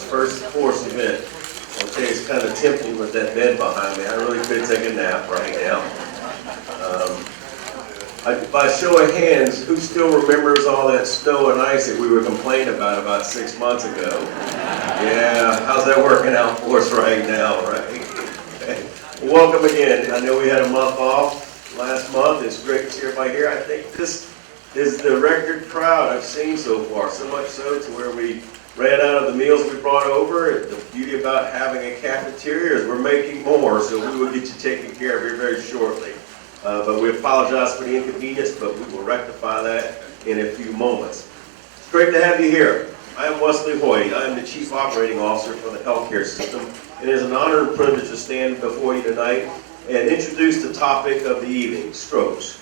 first course event. Okay, it's kind of tempting with that bed behind me. I really could take a nap right now. By show of hands, who still remembers all that snow and ice that we were complaining about 6 months ago? Yeah, how's that working out for us right now, right? Okay. Welcome again. I know we had a month off last month. It's great to see everybody here. I think this is the record crowd I've seen so far, so much so to where we ran out of the meals we brought over. The beauty about having a cafeteria is we're making more, so we will get you taken care of here very shortly. But we apologize for the inconvenience, but we will rectify that in a few moments. It's great to have you here. I am Wesley Hoy. I am the Chief Operating Officer for the healthcare system. It is an honor and privilege to stand before you tonight and introduce the topic of the evening, strokes.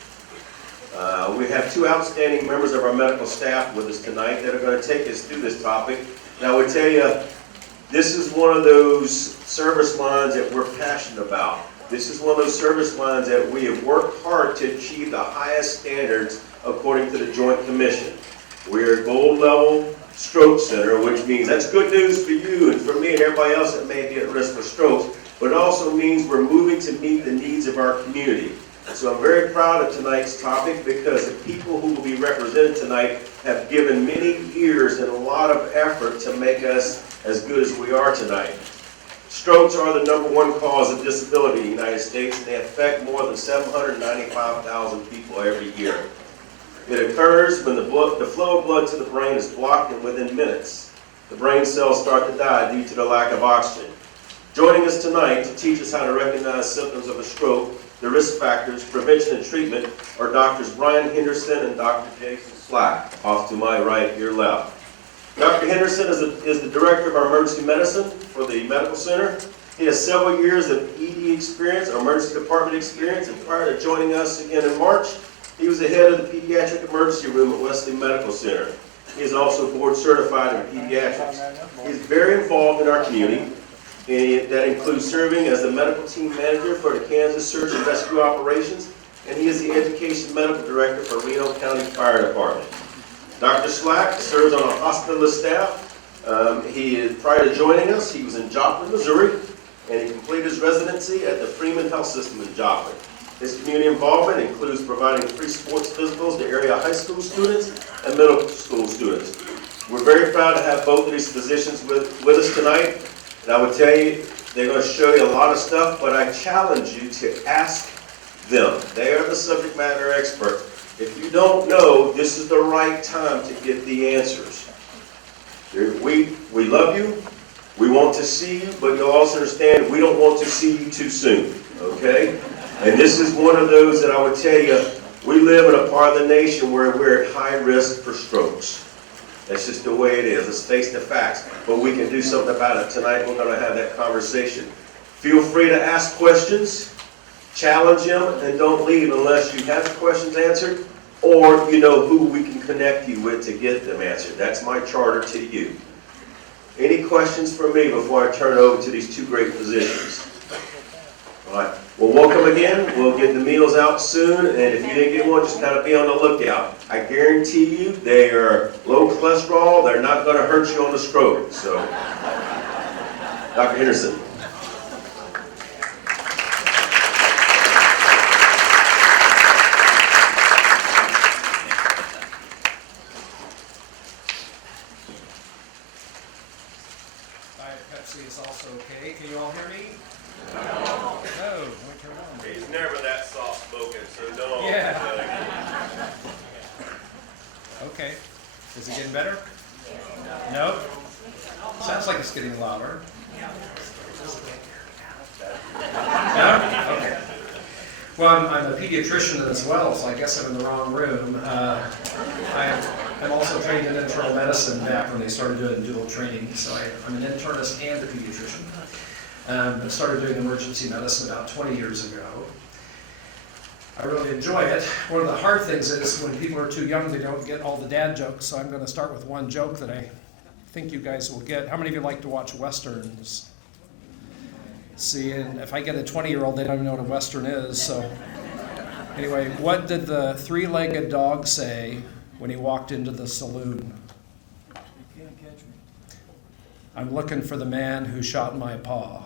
We have two outstanding members of our medical staff with us tonight that are going to take us through this topic. And I would tell you, this is one of those service lines that we're passionate about. This is one of those service lines that we have worked hard to achieve the highest standards according to the Joint Commission. We're a gold level stroke center, which means that's good news for you and for me and everybody else that may be at risk for strokes, but it also means we're moving to meet the needs of our community. So I'm very proud of tonight's topic because the people who will be represented tonight have given many years and a lot of effort to make us as good as we are tonight. Strokes are the #1 cause of disability in the United States, and they affect more than 795,000 people every year. It occurs when the flow of blood to the brain is blocked, and within minutes, the brain cells start to die due to the lack of oxygen. Joining us tonight to teach us how to recognize symptoms of a stroke, the risk factors, prevention, and treatment are Drs. Brian Henderson and Dr. Jason Slack, off to my right, your left. Dr. Henderson is the Director of our Emergency Medicine for the Medical Center. He has several years of ED experience, or Emergency Department experience, and prior to joining us again in March, he was the head of the Pediatric Emergency Room at Wesley Medical Center. He is also board certified in pediatrics. He is very involved in our community, and that includes serving as the medical team manager for the Kansas Search and Rescue Operations, and he is the Education Medical Director for Reno County Fire Department. Dr. Slack serves on a hospitalist staff. Prior to joining us, he was in Joplin, Missouri, and he completed his residency at the Freeman Health System in Joplin. His community involvement includes providing free sports physicals to area high school students and middle school students. We're very proud to have both of these physicians with us tonight. And I would tell you, they're going to show you a lot of stuff, but I challenge you to ask them. They are the subject matter experts. If you don't know, this is the right time to get the answers. We love you. We want to see you, but you'll also understand we don't want to see you too soon, okay? And this is one of those that I would tell you, we live in a part of the nation where we're at high risk for strokes. That's just the way it is. Let's face the facts. But we can do something about it. Tonight we're going to have that conversation. Feel free to ask questions, challenge them, and don't leave unless you have the questions answered or you know who we can connect you with to get them answered. That's my charter to you. Any questions for me before I turn it over to these two great physicians? All right. Well, welcome again. We'll get the meals out soon, and if you didn't get one, just kind of be on the lookout. I guarantee you they are low cholesterol. They're not going to hurt you on the stroke. So, Dr. Henderson. Diet Pepsi is also okay. Can you all hear me? No. He's never that soft-spoken, so no. Yeah. Okay. Is it getting better? No? Sounds like it's getting louder. No? Okay. Well, I'm a pediatrician as well, so I guess I'm in the wrong room. I'm also trained in internal medicine back when they started doing dual training, so I'm an internist and a pediatrician. I started doing emergency medicine about 20 years ago. I really enjoy it. One of the hard things is when people are too young, they don't get all the dad jokes, so I'm going to start with one joke that I think you guys will get. How many of you like to watch Westerns? See, and if I get a 20-year-old, they don't even know what a Western is, so. Anyway, what did the three-legged dog say when he walked into the saloon? You can't catch me. I'm looking for the man who shot my pa.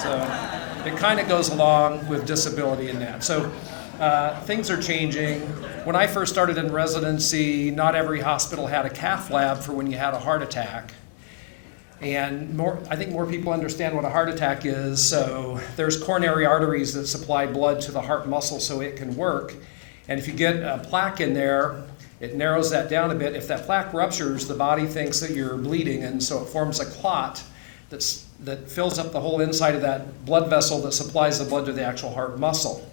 So it kind of goes along with disability in that. So things are changing. When I first started in residency, not every hospital had a cath lab for when you had a heart attack. And I think more people understand what a heart attack is. So there's coronary arteries that supply blood to the heart muscle so it can work. And if you get a plaque in there, it narrows that down a bit. If that plaque ruptures, the body thinks that you're bleeding, and so it forms a clot that fills up the whole inside of that blood vessel that supplies the blood to the actual heart muscle.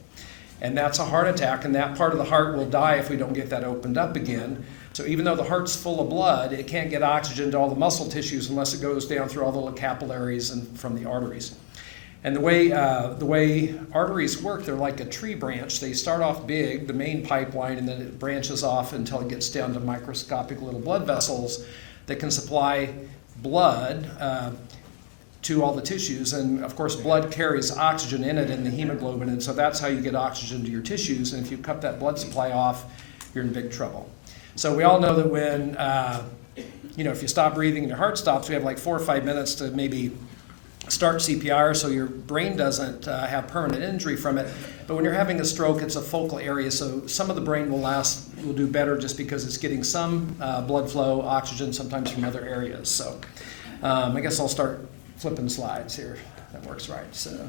And that's a heart attack, and that part of the heart will die if we don't get that opened up again. So even though the heart's full of blood, it can't get oxygen to all the muscle tissues unless it goes down through all the little capillaries and from the arteries. And the way arteries work, they're like a tree branch. They start off big, the main pipeline, and then it branches off until it gets down to microscopic little blood vessels that can supply blood to all the tissues. And of course, blood carries oxygen in it in the hemoglobin, and so that's how you get oxygen to your tissues. And if you cut that blood supply off, you're in big trouble. So we all know that when, if you stop breathing and your heart stops, we have like 4 or 5 minutes to maybe start CPR so your brain doesn't have permanent injury from it. But when you're having a stroke, it's a focal area, so some of the brain will do better just because it's getting some blood flow, oxygen, sometimes from other areas. So I guess I'll start flipping slides here. That works right. So.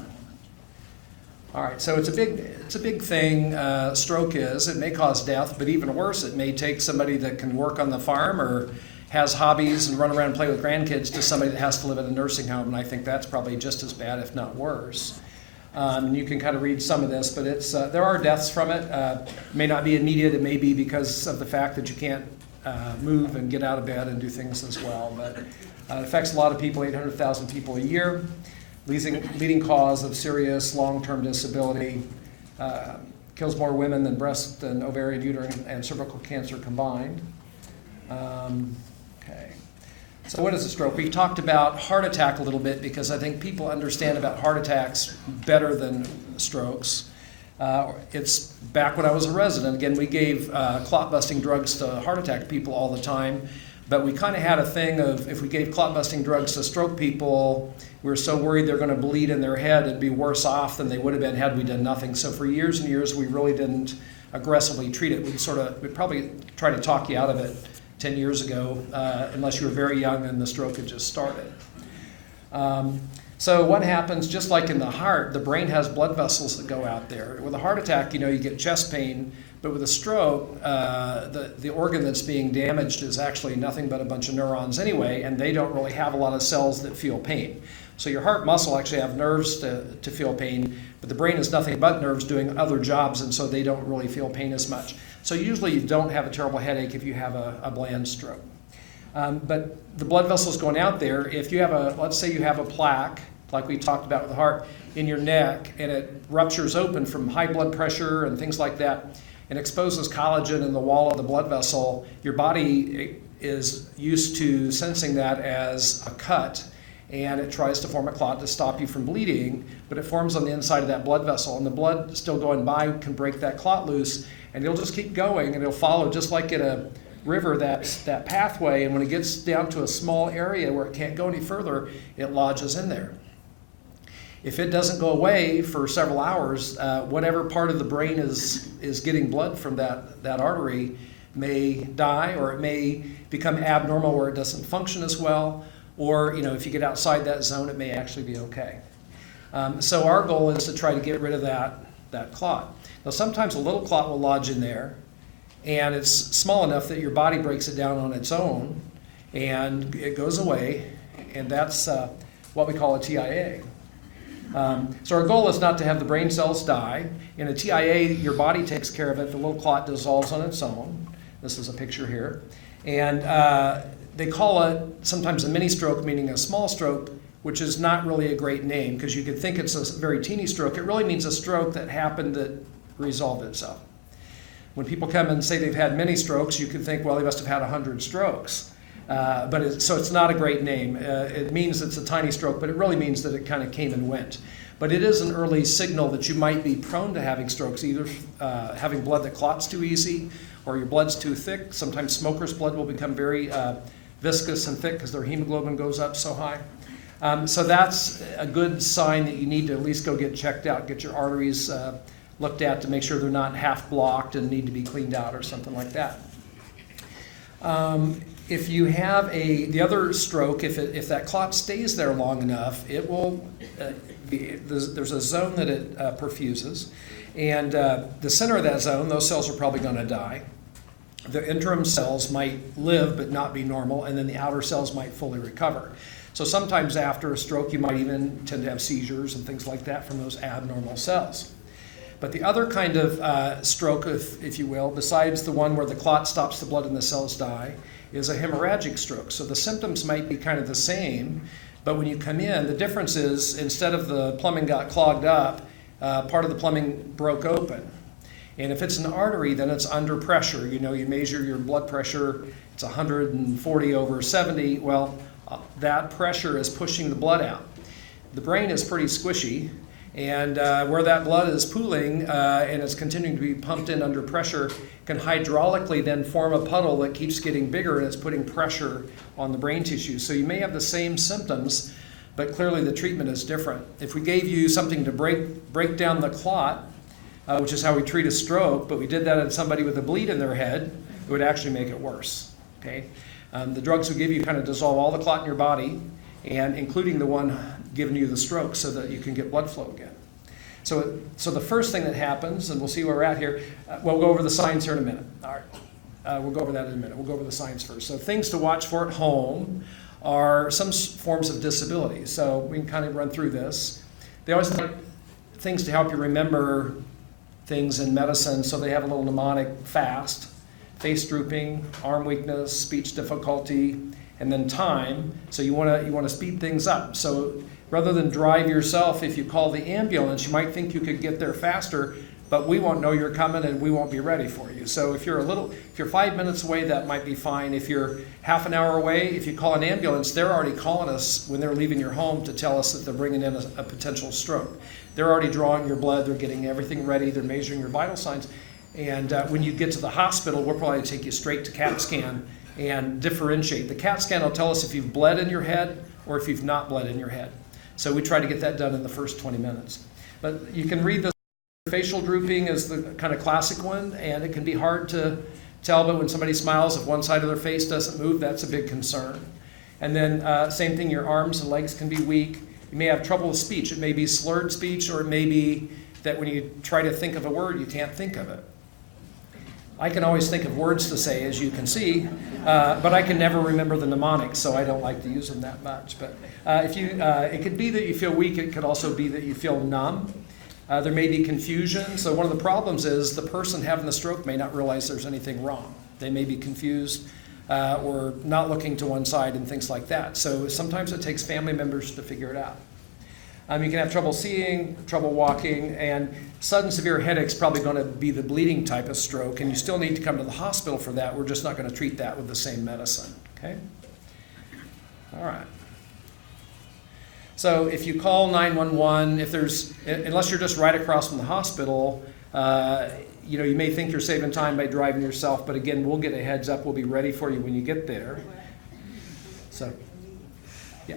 All right, so it's a big thing, stroke is. It may cause death, but even worse, it may take somebody that can work on the farm or has hobbies and run around and play with grandkids to somebody that has to live in a nursing home, and I think that's probably just as bad, if not worse. And you can kind of read some of this, but there are deaths from it. It may not be immediate. It may be because of the fact that you can't move and get out of bed and do things as well, but it affects a lot of people, 800,000 people a year. Leading cause of serious long-term disability, kills more women than breast and ovarian, uterine, and cervical cancer combined. Okay. So what is a stroke? We've talked about heart attack a little bit because I think people understand about heart attacks better than strokes. It's back when I was a resident. Again, we gave clot-busting drugs to heart attack people all the time. But we kind of had a thing of if we gave clot-busting drugs to stroke people, we were so worried they're going to bleed in their head and be worse off than they would have been had we done nothing. So for years and years, we really didn't aggressively treat it. We'd probably try to talk you out of it 10 years ago, unless you were very young and the stroke had just started. So what happens, just like in the heart, the brain has blood vessels that go out there. With a heart attack, you get chest pain. But with a stroke, the organ that's being damaged is actually nothing but a bunch of neurons anyway, and they don't really have a lot of cells that feel pain. So your heart muscle actually have nerves to feel pain, but the brain is nothing but nerves doing other jobs, and so they don't really feel pain as much. So usually you don't have a terrible headache if you have a bland stroke. But the blood vessels going out there, if you have let's say you have a plaque, like we talked about with the heart, in your neck, and it ruptures open from high blood pressure and things like that, and exposes collagen in the wall of the blood vessel, your body is used to sensing that as a cut, and it tries to form a clot to stop you from bleeding, but it forms on the inside of that blood vessel, and the blood still going by can break that clot loose, and it'll just keep going, and it'll follow just like in a river, that pathway, and when it gets down to a small area where it can't go any further, it lodges in there. If it doesn't go away for several hours, whatever part of the brain is getting blood from that artery may die, or it may become abnormal where it doesn't function as well, or if you get outside that zone, it may actually be okay. So our goal is to try to get rid of that clot. Now sometimes a little clot will lodge in there, and it's small enough that your body breaks it down on its own, and it goes away, and that's what we call a TIA. So our goal is not to have the brain cells die. In a TIA, your body takes care of it. The little clot dissolves on its own. This is a picture here. And they call it sometimes a mini stroke, meaning a small stroke, which is not really a great name because you could think it's a very teeny stroke. It really means a stroke that happened that resolved itself. When people come and say they've had many strokes, you could think, well, they must have had 100 strokes. So it's not a great name. It means it's a tiny stroke, but it really means that it kind of came and went. But it is an early signal that you might be prone to having strokes, either having blood that clots too easy or your blood's too thick. Sometimes smokers' blood will become very viscous and thick because their hemoglobin goes up so high. So that's a good sign that you need to at least go get checked out, get your arteries looked at to make sure they're not half blocked and need to be cleaned out or something like that. If you have the other stroke, if that clot stays there long enough, it will, there's a zone that it perfuses, and the center of that zone, those cells are probably going to die. The interim cells might live but not be normal, and then the outer cells might fully recover. So sometimes after a stroke, you might even tend to have seizures and things like that from those abnormal cells. But the other kind of stroke, if you will, besides the one where the clot stops the blood and the cells die, is a hemorrhagic stroke. So the symptoms might be kind of the same, but when you come in, the difference is instead of the plumbing got clogged up, part of the plumbing broke open. And if it's an artery, then it's under pressure. You know, you measure your blood pressure, it's 140 over 70. Well, that pressure is pushing the blood out. The brain is pretty squishy, and where that blood is pooling and it's continuing to be pumped in under pressure can hydraulically then form a puddle that keeps getting bigger, and it's putting pressure on the brain tissue. So you may have the same symptoms, but clearly the treatment is different. If we gave you something to break down the clot, which is how we treat a stroke, but we did that in somebody with a bleed in their head, it would actually make it worse. Okay? The drugs we give you kind of dissolve all the clot in your body, and including the one giving you the stroke, so that you can get blood flow again. So the first thing that happens, and we'll see where we're at here, we'll go over the signs here in a minute. All right, we'll go over that in a minute. We'll go over the signs first. So things to watch for at home are some forms of disability. So we can kind of run through this. They always like things to help you remember things in medicine, so they have a little mnemonic: fast, face drooping, arm weakness, speech difficulty, and then time. So you want to speed things up. So rather than drive yourself, if you call the ambulance, you might think you could get there faster, but we won't know you're coming and we won't be ready for you. So if you're 5 minutes away, that might be fine. If you're half an hour away, if you call an ambulance, they're already calling us when they're leaving your home to tell us that they're bringing in a potential stroke. They're already drawing your blood, they're getting everything ready, they're measuring your vital signs. And when you get to the hospital, we'll probably take you straight to CAT scan and differentiate. The CAT scan will tell us if you've bled in your head or if you've not bled in your head. So we try to get that done in the first 20 minutes. But you can read this. Facial drooping is the kind of classic one, and it can be hard to tell, but when somebody smiles, if one side of their face doesn't move, that's a big concern. And then same thing, your arms and legs can be weak. You may have trouble with speech. It may be slurred speech, or it may be that when you try to think of a word, you can't think of it. I can always think of words to say, as you can see, but I can never remember the mnemonics, so I don't like to use them that much. But it could be that you feel weak. It could also be that you feel numb. There may be confusion. So one of the problems is the person having the stroke may not realize there's anything wrong. They may be confused or not looking to one side and things like that. So sometimes it takes family members to figure it out. You can have trouble seeing, trouble walking, and sudden severe headaches probably going to be the bleeding type of stroke, and you still need to come to the hospital for that. We're just not going to treat that with the same medicine. Okay? All right. So if you call 911, unless you're just right across from the hospital, you may think you're saving time by driving yourself, but again, we'll get a heads up. We'll be ready for you when you get there. So, yeah.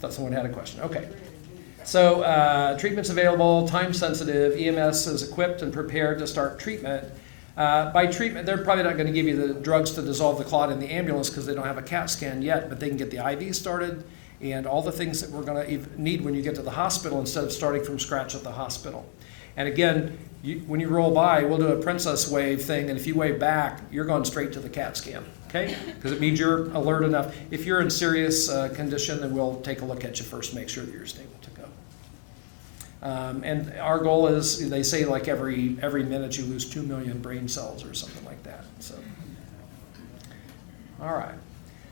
Thought someone had a question. Okay. So treatment's available, time sensitive. EMS is equipped and prepared to start treatment. By treatment, they're probably not going to give you the drugs to dissolve the clot in the ambulance because they don't have a CAT scan yet, but they can get the IV started and all the things that we're going to need when you get to the hospital instead of starting from scratch at the hospital. And again, when you roll by, we'll do a princess wave thing, and if you wave back, you're going straight to the CAT scan. Okay? Because it means you're alert enough. If you're in serious condition, then we'll take a look at you first, make sure that you're stable to go. And our goal is, they say like every minute you lose 2 million brain cells or something like that. So, all right.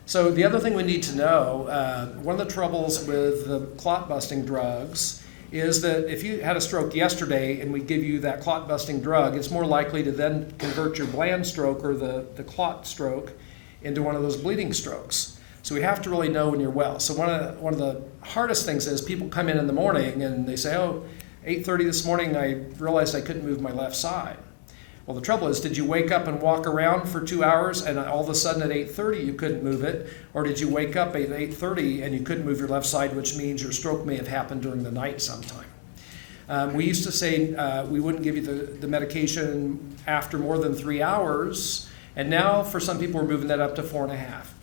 So the other thing we need to know, one of the troubles with the clot busting drugs is that if you had a stroke yesterday and we give you that clot busting drug, it's more likely to then convert your bland stroke or the clot stroke into one of those bleeding strokes. So we have to really know when you're well. So one of the hardest things is people come in the morning and they say, oh, 8:30 this morning I realized I couldn't move my left side. Well, the trouble is, did you wake up and walk around for 2 hours and all of a sudden at 8:30 you couldn't move it? Or did you wake up at 8:30 and you couldn't move your left side, which means your stroke may have happened during the night sometime? We used to say we wouldn't give you the medication after more than 3 hours, and now for some people we're moving that up to 4.5.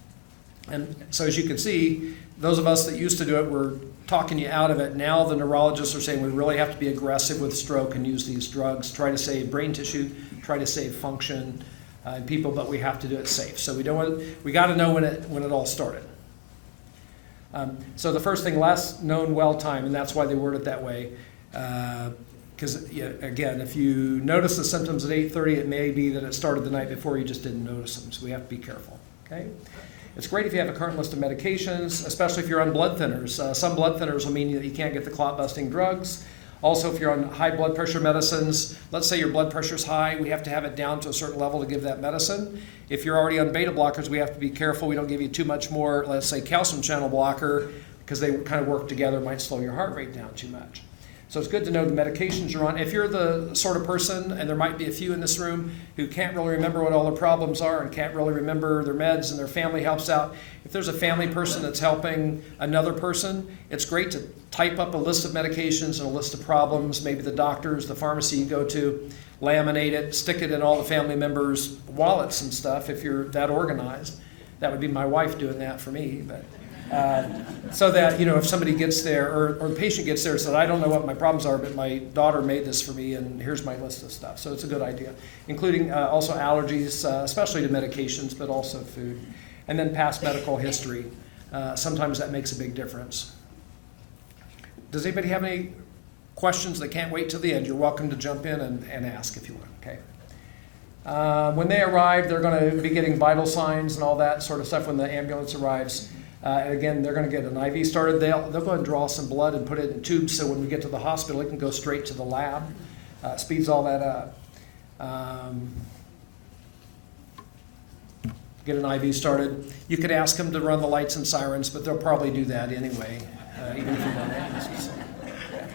And so as you can see, those of us that used to do it were talking you out of it. Now the neurologists are saying we really have to be aggressive with stroke and use these drugs, try to save brain tissue, try to save function in people, but we have to do it safe. So we got to know when it all started. So the first thing, last known well time, and that's why they word it that way. Because again, if you notice the symptoms at 8:30, it may be that it started the night before, you just didn't notice them. So we have to be careful. Okay. It's great if you have a current list of medications, especially if you're on blood thinners. Some blood thinners will mean that you can't get the clot-busting drugs. Also, if you're on high blood pressure medicines, let's say your blood pressure is high, we have to have it down to a certain level to give that medicine. If you're already on beta blockers, we have to be careful we don't give you too much more, let's say calcium channel blocker, because they kind of work together, might slow your heart rate down too much. So it's good to know the medications you're on. If you're the sort of person, and there might be a few in this room, who can't really remember what all their problems are and can't really remember their meds and their family helps out, if there's a family person that's helping another person, it's great to type up a list of medications and a list of problems, maybe the doctors, the pharmacy you go to, laminate it, stick it in all the family members' wallets and stuff if you're that organized. That would be my wife doing that for me, but so that, if somebody gets there or the patient gets there and said, I don't know what my problems are, but my daughter made this for me and here's my list of stuff. So it's a good idea, including also allergies, especially to medications, but also food. And then past medical history. Sometimes that makes a big difference. Does anybody have any questions? They can't wait till the end. You're welcome to jump in and ask if you want, okay? When they arrive, they're going to be getting vital signs and all that sort of stuff when the ambulance arrives. Again, they're going to get an IV started. They'll go ahead and draw some blood and put it in tubes so when we get to the hospital, it can go straight to the lab. Speeds all that up. Get an IV started. You could ask them to run the lights and sirens, but they'll probably do that anyway, even if you don't ask. So, yeah.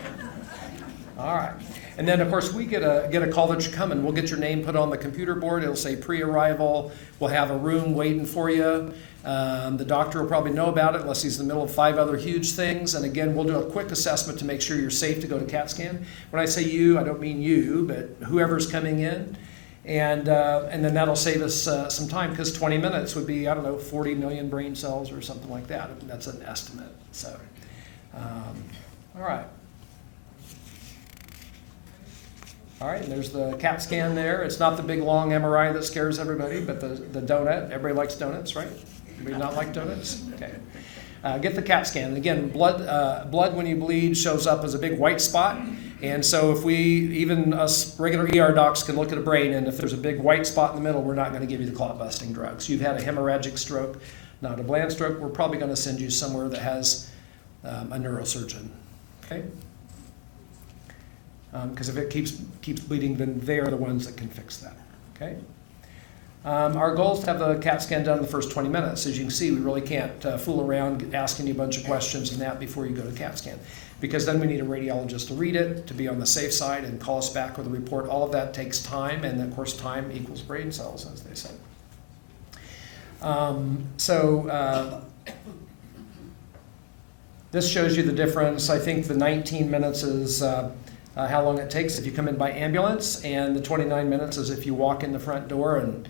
All right. And then, of course, we get a call that you're coming. We'll get your name put on the computer board. It'll say pre-arrival. We'll have a room waiting for you. The doctor will probably know about it unless he's in the middle of 5 other huge things. And again, we'll do a quick assessment to make sure you're safe to go to CAT scan. When I say you, I don't mean you, but whoever's coming in. And then that'll save us some time, because 20 minutes would be, 40 million brain cells or something like that. That's an estimate. So, all right. All right, and there's the CAT scan there. It's not the big long MRI that scares everybody, but the donut. Everybody likes donuts, right? Anybody not like donuts? Okay. Get the CAT scan. And again, blood when you bleed shows up as a big white spot. And so if even us regular ER docs can look at a brain, and if there's a big white spot in the middle, we're not going to give you the clot-busting drugs. You've had a hemorrhagic stroke, not a bland stroke. We're probably going to send you somewhere that has a neurosurgeon. Okay? Because if it keeps bleeding, then they are the ones that can fix that. Okay. Our goal is to have the CAT scan done in the first 20 minutes. As you can see, we really can't fool around asking you a bunch of questions and that before you go to CAT scan, because then we need a radiologist to read it, to be on the safe side and call us back with a report. All of that takes time, and of course time equals brain cells, as they say. This shows you the difference. I think the 19 minutes is how long it takes if you come in by ambulance, and the 29 minutes is if you walk in the front door. And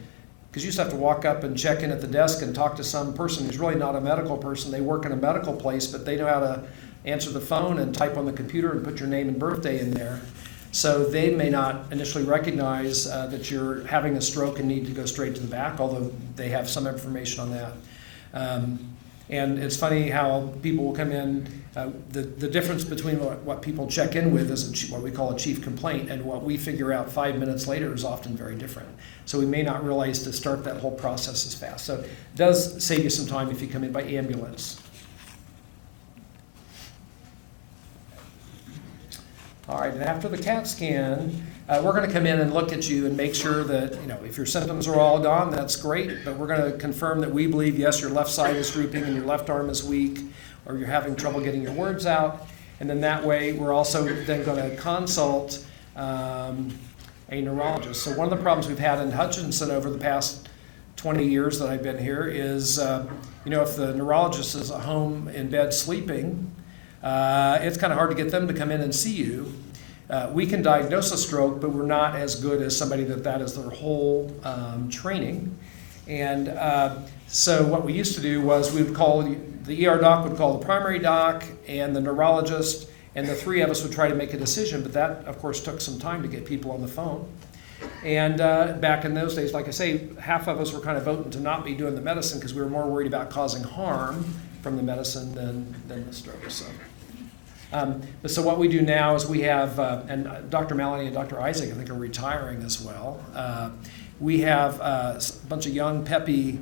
because you used to have to walk up and check in at the desk and talk to some person who's really not a medical person. They work in a medical place, but they know how to answer the phone and type on the computer and put your name and birthday in there. So they may not initially recognize that you're having a stroke and need to go straight to the back, although they have some information on that. And it's funny how people will come in. The difference between what people check in with is what we call a chief complaint, and what we figure out 5 minutes later is often very different. So we may not realize to start that whole process as fast. So it does save you some time if you come in by ambulance. All right, and after the CAT scan, we're going to come in and look at you and make sure that, if your symptoms are all gone, that's great, but we're going to confirm that we believe, yes, your left side is drooping and your left arm is weak, or you're having trouble getting your words out. And then that way, we're also then going to consult a neurologist. So one of the problems we've had in Hutchinson over the past 20 years that I've been here is, if the neurologist is at home in bed sleeping, it's kind of hard to get them to come in and see you. We can diagnose a stroke, but we're not as good as somebody that is their whole training. And so what we used to do was we would call, the ER doc would call the primary doc and the neurologist, and the three of us would try to make a decision, but that, of course, took some time to get people on the phone. And back in those days, like I say, half of us were kind of voting to not be doing the medicine because we were more worried about causing harm from the medicine than the stroke. So what we do now is we have, and Dr. Maloney and Dr. Isaac, I think, are retiring as well. We have a bunch of young, peppy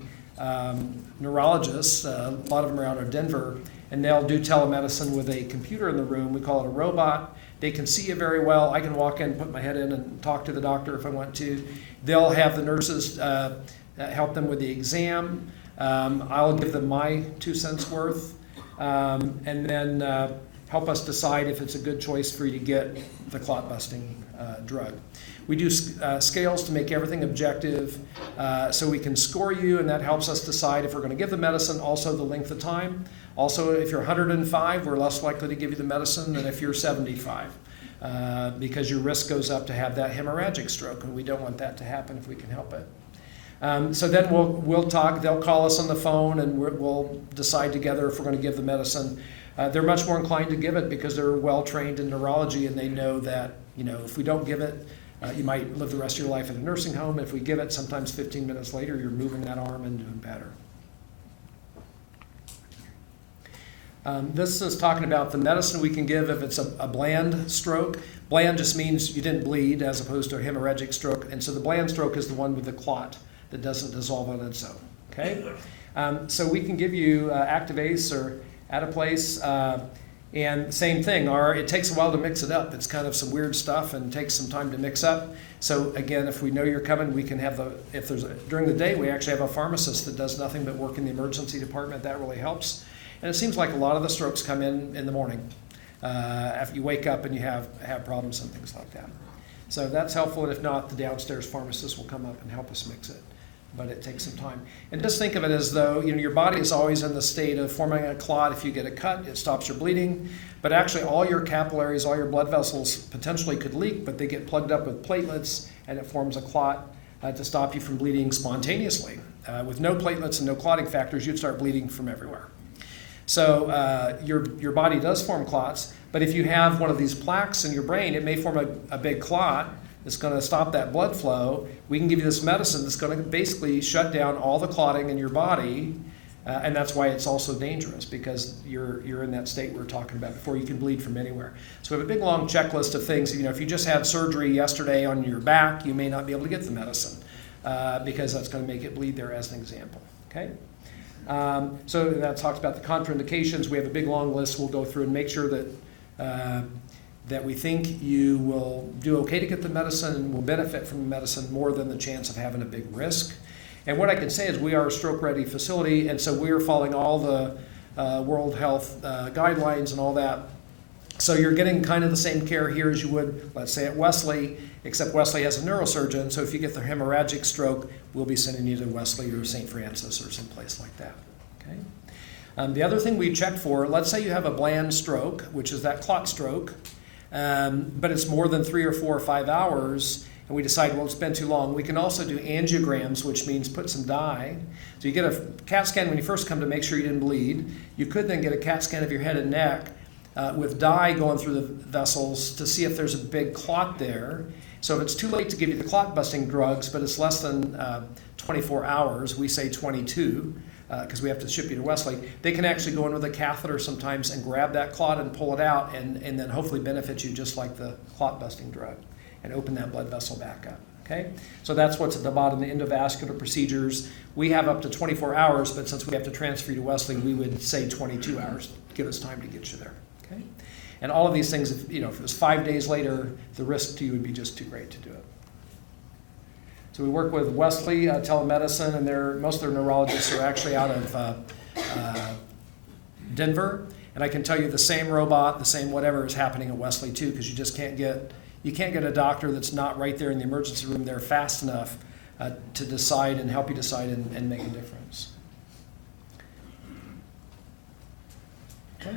neurologists. A lot of them are out of Denver, and they'll do telemedicine with a computer in the room. We call it a robot. They can see you very well. I can walk in, put my head in, and talk to the doctor if I want to. They'll have the nurses help them with the exam. I'll give them my 2 cents worth, and then help us decide if it's a good choice for you to get the clot-busting drug. We do scales to make everything objective, so we can score you, and that helps us decide if we're going to give the medicine, also the length of time. Also, if you're 105, we're less likely to give you the medicine than if you're 75, because your risk goes up to have that hemorrhagic stroke, and we don't want that to happen if we can help it. So then we'll talk. They'll call us on the phone, and we'll decide together if we're going to give the medicine. They're much more inclined to give it because they're well trained in neurology, and they know that if we don't give it, you might live the rest of your life in a nursing home. If we give it, sometimes 15 minutes later, you're moving that arm and doing better. This is talking about the medicine we can give if it's a bland stroke. Bland just means you didn't bleed as opposed to a hemorrhagic stroke. And so the bland stroke is the one with the clot that doesn't dissolve on its own. Okay? So we can give you Activase or Adaplace. And same thing, it takes a while to mix it up. It's kind of some weird stuff and takes some time to mix up. So again, if we know you're coming, we can have during the day, we actually have a pharmacist that does nothing but work in the emergency department. That really helps. And it seems like a lot of the strokes come in the morning after you wake up and you have problems and things like that. So that's helpful, and if not, the downstairs pharmacist will come up and help us mix it. But it takes some time. And just think of it as though your body is always in the state of forming a clot. If you get a cut, it stops your bleeding. But actually all your capillaries, all your blood vessels potentially could leak, but they get plugged up with platelets, and it forms a clot to stop you from bleeding spontaneously. With no platelets and no clotting factors, you'd start bleeding from everywhere. So your body does form clots, but if you have one of these plaques in your brain, it may form a big clot that's going to stop that blood flow. We can give you this medicine that's going to basically shut down all the clotting in your body, and that's why it's also dangerous, because you're in that state we were talking about before. You can bleed from anywhere. So we have a big long checklist of things. If you just had surgery yesterday on your back, you may not be able to get the medicine because that's going to make it bleed there, as an example. Okay. So that talks about the contraindications. We have a big long list we'll go through and make sure that we think you will do okay to get the medicine and will benefit from the medicine more than the chance of having a big risk. And what I can say is we are a stroke-ready facility, and so we are following all the World Health guidelines and all that. So you're getting kind of the same care here as you would, let's say, at Wesley, except Wesley has a neurosurgeon, so if you get the hemorrhagic stroke, we'll be sending you to Wesley or St. Francis or someplace like that. Okay. The other thing we check for, let's say you have a bland stroke, which is that clot stroke, but it's more than 3 or 4 or 5 hours, and we decide, well, it's been too long. We can also do angiograms, which means put some dye. So you get a CAT scan when you first come to make sure you didn't bleed. You could then get a CAT scan of your head and neck with dye going through the vessels to see if there's a big clot there. So if it's too late to give you the clot-busting drugs, but it's less than 24 hours, we say 22, because we have to ship you to Wesley, they can actually go in with a catheter sometimes and grab that clot and pull it out, and then hopefully benefit you just like the clot-busting drug and open that blood vessel back up. Okay? So that's what's at the bottom, the endovascular procedures. We have up to 24 hours, but since we have to transfer you to Wesley, we would say 22 hours. Give us time to get you there. Okay? And all of these things, if it was 5 days later, the risk to you would be just too great to do it. So we work with Wesley Telemedicine, and most of their neurologists are actually out of Denver. And I can tell you the same robot, the same whatever is happening at Wesley too, because you just can't get you can't get a doctor that's not right there in the emergency room there fast enough to decide and help you decide and make a difference. Okay.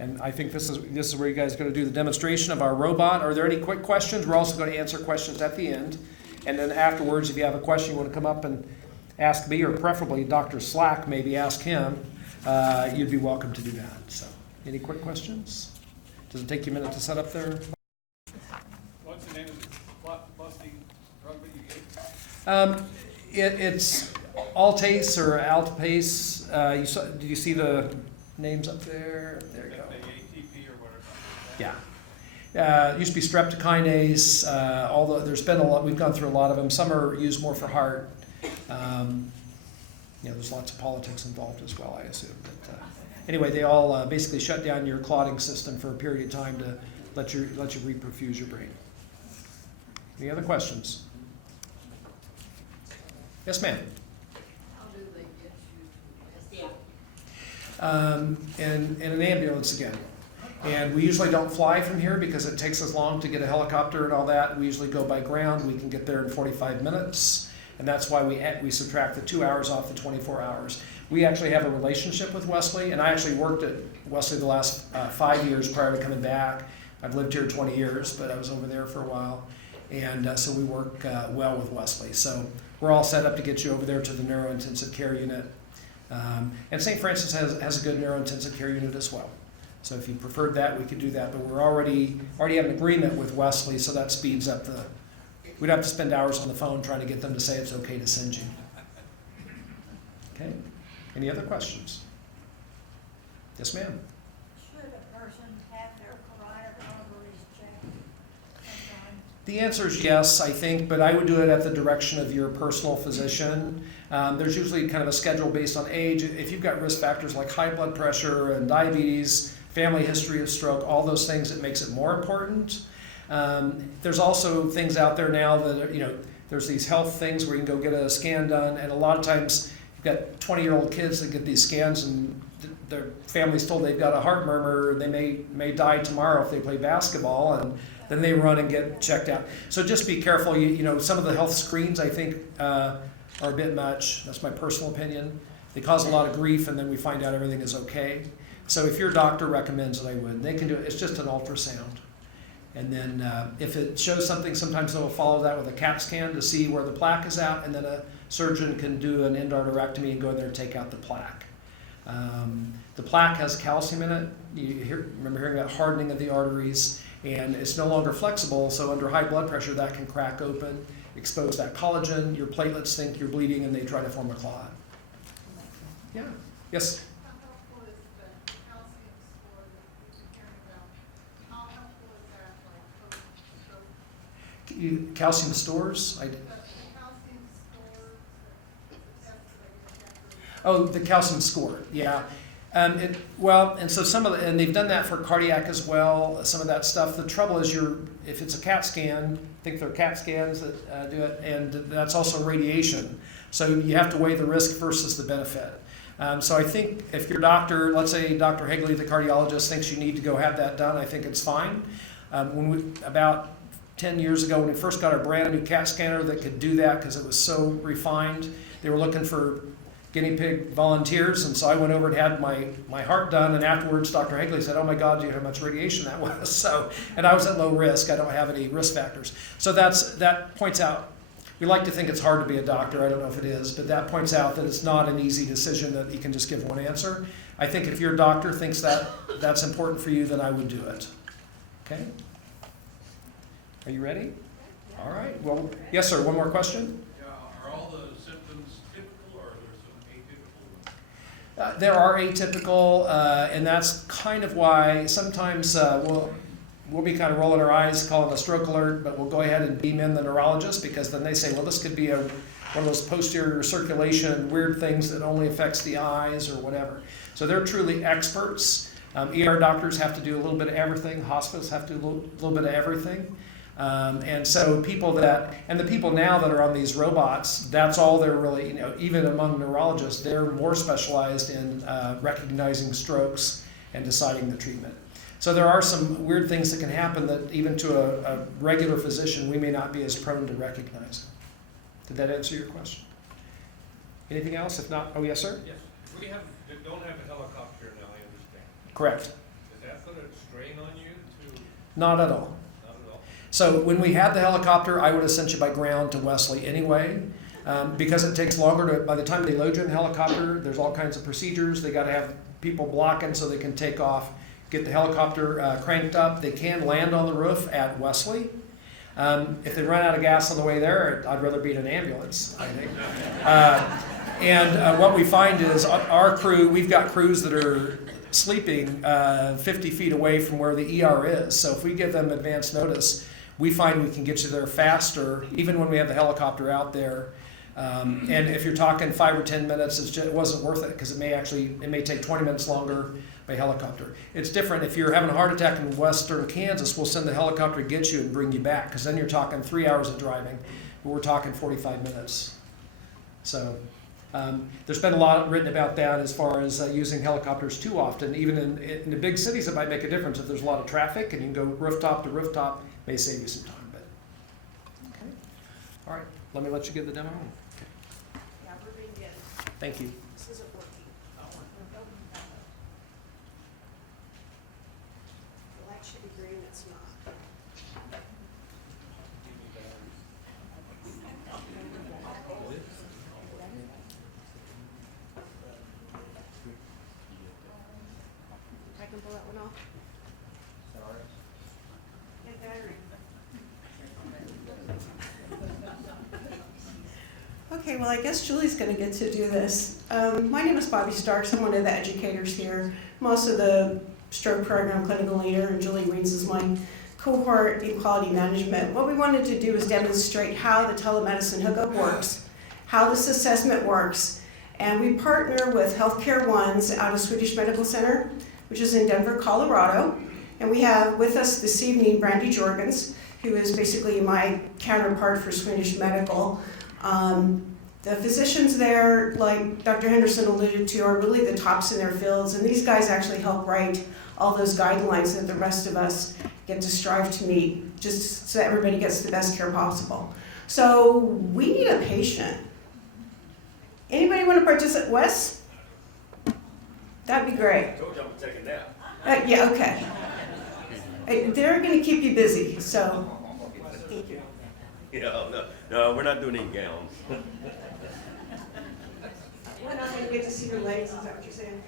And I think this is where you guys are going to do the demonstration of our robot. Are there any quick questions? We're also going to answer questions at the end. And then afterwards, if you have a question you want to come up and ask me, or preferably Dr. Slack, maybe ask him, you'd be welcome to do that. So, any quick questions? Does it take you a minute to set up there? What's the name of the busting drug that you gave? It's Altace or Altapace. Did you see the names up there? There you go. The ATP or whatever. Yeah. It used to be streptokinase. There's been a lot. We've gone through a lot of them. Some are used more for heart. There's lots of politics involved as well, I assume. But anyway, they all basically shut down your clotting system for a period of time to let you reperfuse your brain. Any other questions? Yes, ma'am. How do they get you to In an ambulance again. And we usually don't fly from here because it takes us long to get a helicopter and all that. We usually go by ground. We can get there in 45 minutes. And that's why we subtract the 2 hours off the 24 hours. We actually have a relationship with Wesley, and I actually worked at Wesley the last 5 years prior to coming back. I've lived here 20 years, but I was over there for a while. And so we work well with Wesley. So we're all set up to get you over there to the neurointensive care unit. And St. Francis has a good neurointensive care unit as well. So if you preferred that, we could do that. But we're already have an agreement with Wesley, so that speeds up we'd have to spend hours on the phone trying to get them to say it's okay to send you. Okay. Any other questions? Yes, ma'am. should a person have their carotid arteries checked sometime? The answer is yes, I think, but I would do it at the direction of your personal physician. There's usually kind of a schedule based on age. If you've got risk factors like high blood pressure and diabetes, family history of stroke, all those things, it makes it more important. There's also things out there now that there's these health things where you can go get a scan done, and a lot of times you've got 20-year-old kids that get these scans and their family's told they've got a heart murmur, and they may die tomorrow if they play basketball, and then they run and get checked out. So just be careful. Some of the health screens I think are a bit much. That's my personal opinion. They cause a lot of grief, and then we find out everything is okay. So if your doctor recommends it, I would. They can do it. It's just an ultrasound. And then if it shows something, sometimes they'll follow that with a CAT scan to see where the plaque is at, and then a surgeon can do an endarterectomy and go in there and take out the plaque. The plaque has calcium in it. Remember hearing about hardening of the arteries, and it's no longer flexible, so under high blood pressure that can crack open, expose that collagen, your platelets think you're bleeding, and they try to form a clot. Yeah. Yes? How helpful is the calcium score that you're hearing about? How helpful is that, like post-stroke? Calcium stores? The calcium score, the test that you have. Oh, the calcium score, yeah. And so and they've done that for cardiac as well, some of that stuff. The trouble is if it's a CAT scan, I think there are CAT scans that do it, and that's also radiation. So you have to weigh the risk versus the benefit. So I think if your doctor, let's say Dr. Higley, the cardiologist, thinks you need to go have that done, I think it's fine. About 10 years ago, when we first got our brand new CAT scanner that could do that because it was so refined, they were looking for guinea pig volunteers, and so I went over and had my heart done, and afterwards Dr. Higley said, oh my God, do you know how much radiation that was? And I was at low risk. I don't have any risk factors. So that points out, we like to think it's hard to be a doctor. I don't know if it is, but that points out that it's not an easy decision that you can just give one answer. I think if your doctor thinks that's important for you, then I would do it. Okay? Are you ready? All right. Well, yes, sir. One more question? Are all the symptoms typical, or are there some atypical? There are atypical, and that's kind of why sometimes we'll be kind of rolling our eyes, calling a stroke alert, but we'll go ahead and beam in the neurologist, because then they say, well, this could be one of those posterior circulation weird things that only affects the eyes or whatever. So they're truly experts. ER doctors have to do a little bit of everything. Hospitals have to do a little bit of everything. And so the people now that are on these robots, that's all they're really, even among neurologists, they're more specialized in recognizing strokes and deciding the treatment. So there are some weird things that can happen that even to a regular physician, we may not be as prone to recognize. Did that answer your question? Anything else? If not, oh yes, sir? Yes, we don't have a helicopter now, I understand. Correct. Is that going to strain on you to? Not at all. Not at all. So when we had the helicopter, I would have sent you by ground to Wesley anyway, because it takes longer to, by the time they load you in a helicopter, there's all kinds of procedures. They got to have people blocking so they can take off, get the helicopter cranked up. They can land on the roof at Wesley. If they run out of gas on the way there, I'd rather be in an ambulance, I think. And what we find is our crew, we've got crews that are sleeping 50 feet away from where the ER is. So if we give them advance notice, we find we can get you there faster, even when we have the helicopter out there. And if you're talking 5 or 10 minutes, it wasn't worth it because it may take 20 minutes longer by helicopter. It's different. If you're having a heart attack in western Kansas, we'll send the helicopter to get you and bring you back because then you're talking 3 hours of driving, but we're talking 45 minutes. So there's been a lot written about that as far as using helicopters too often. Even in the big cities, it might make a difference. If there's a lot of traffic and you can go rooftop to rooftop, it may save you some time. But okay. All right, let me let you get the demo. Yeah, we're being good. Thank you. This isn't working. The light should be green, it's not. I can pull that one off. Get battery. Okay, well, I guess Julie's going to get to do this. My name is Bobby Starks. I'm one of the educators here. I'm also the stroke program clinical leader, and Julie Reeds is my cohort in quality management. What we wanted to do is demonstrate how the telemedicine hookup works, how this assessment works, and we partner with Healthcare Ones out of Swedish Medical Center, which is in Denver, Colorado. And we have with us this evening Brandy Jorgens, who is basically my counterpart for Swedish Medical. The physicians there, like Dr. Henderson alluded to, are really the tops in their fields, and these guys actually help write all those guidelines that the rest of us get to strive to meet, just so that everybody gets the best care possible. So we need a patient. Anybody want to participate? Wes? That'd be great. I told you I'm gonna take a nap. Yeah, okay. They're going to keep you busy, so thank you. No, we're not doing any gowns. We're not going to get to see your legs, is that what you're saying?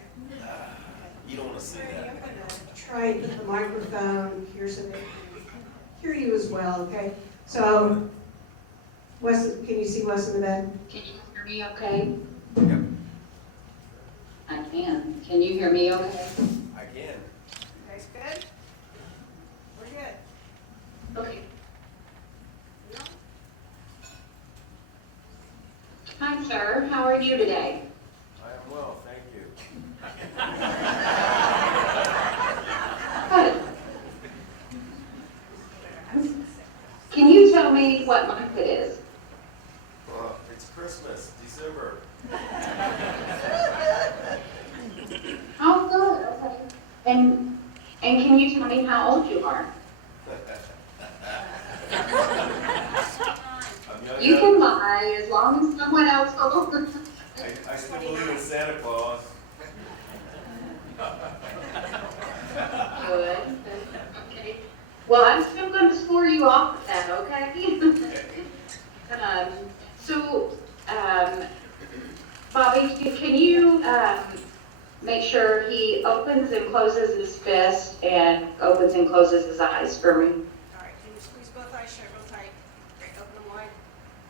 You don't wanna see I'm that. going to try and get the microphone here so they can hear you as well, okay? So, Wes, can you see Wes in the bed? Can you hear me okay? Yep, I can. Can you hear me okay? I can. You guys good? We're good. Okay. Hi, sir. How are you today? I am well, thank you. Good. Can you tell me what month it is? It's Christmas, December. Oh, good. Okay. And can you tell me how old you are? You can lie as long as someone else will. I still believe in Santa Claus. Good. Okay. Well, I'm still going to score you off with that, okay? Bobby, can you make sure he opens and closes his fist and opens and closes his eyes for me? All right, can you squeeze both eyes shut real tight? Great, open them wide.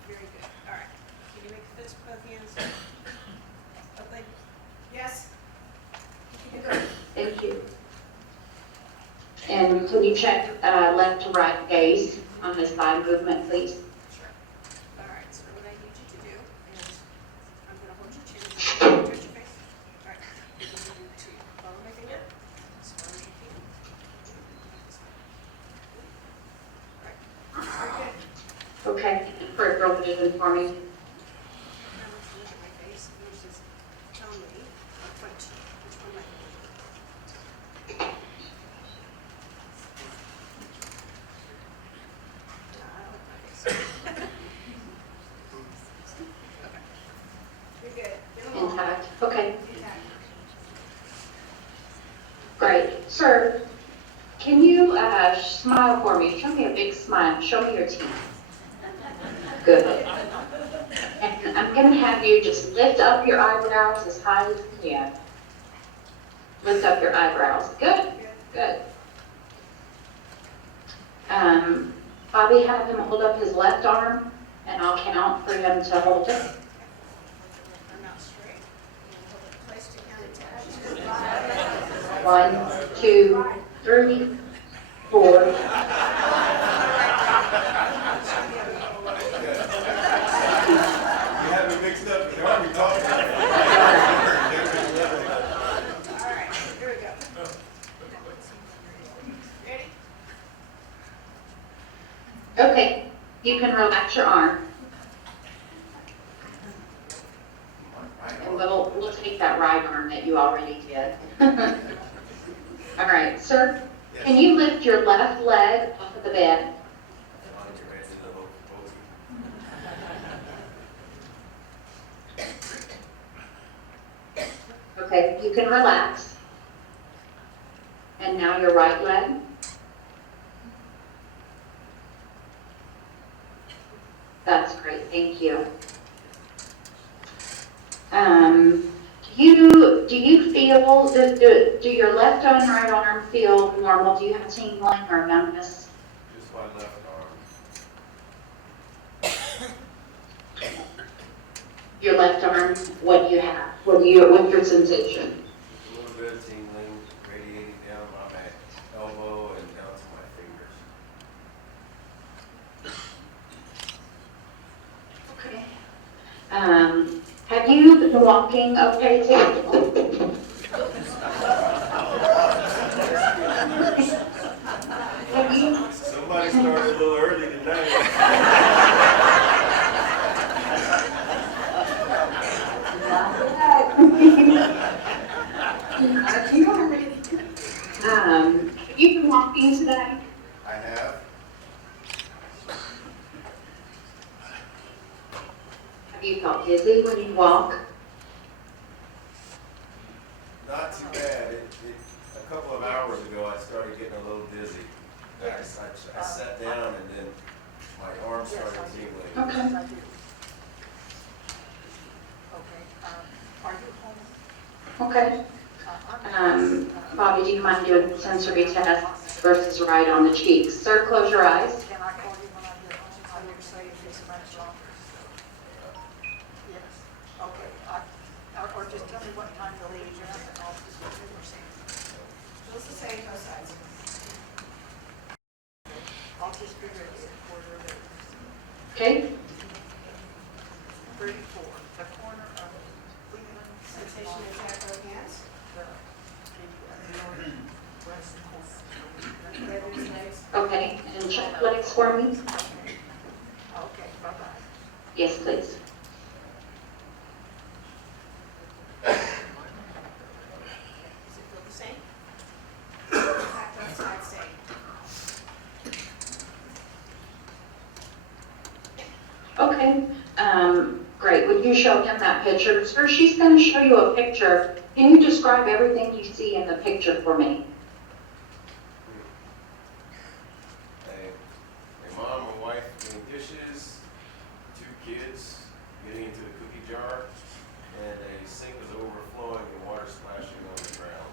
Very good. All right. Can you make the fist with both hands? Open. Yes? Keep it going. Thank you. And can you check left to right gaze on this eye movement, please? Sure. All right, so what I need you to do is, I'm gonna hold your chin, touch your face. All right, you're going to need to follow my finger, swirl your feet. All right, very good. Okay. Peripheral vision for me. Now let's look at my face, and just tell me which one might be. Sir, can you smile for me? Show me a big smile. Show me your teeth. Good. And I'm going to have you just lift up your eyebrows as high as you can. Lift up your eyebrows. Good. Good. Bobby, have him hold up his left arm, and I'll count for him to hold it. One, two, three, four. You have me mixed up. You are we talking? Alright, here we go. Ready? Okay, you can relax your arm. And we'll take that right arm that you already did. All right, sir, can you lift your left leg off of the bed? Okay, you can relax. And now your right leg. That's great, thank you. Do you feel, do your left and right arm feel normal? Do you have tingling or numbness? Just my left arm. Your left arm, what do you have? What's your sensation? A little bit of tingling radiating down my elbow and down to my fingers. Okay. Have you been walking okay too? Have you? Somebody started a little early today. Have you been walking today? I have. Have you felt dizzy when you walk? Not too bad. A couple of hours ago, I started getting a little dizzy. I sat down and then my arm started tingling. Okay. Are you home? Okay. Bobby, do you mind doing a sensory test versus right on the cheeks? Sir, close your eyes. Can I call you when I get home? I will say if it's much longer. Yes. Okay. Or just tell me what time to leave. You're not in the office. Just the same, no sides. I'll just be ready at quarter of 8. Okay. 34, the corner of Cleveland. Sensation in back of hands. Okay, and check legs for me. Okay, bye-bye. Yes, please. Does it feel the same? Back on side same. Okay, great. Would you show him that picture? Sir, she's going to show you a picture. Can you describe everything you see in the picture for me? A mom and wife doing dishes, 2 kids getting into the cookie jar, and a sink is overflowing and water splashing on the ground.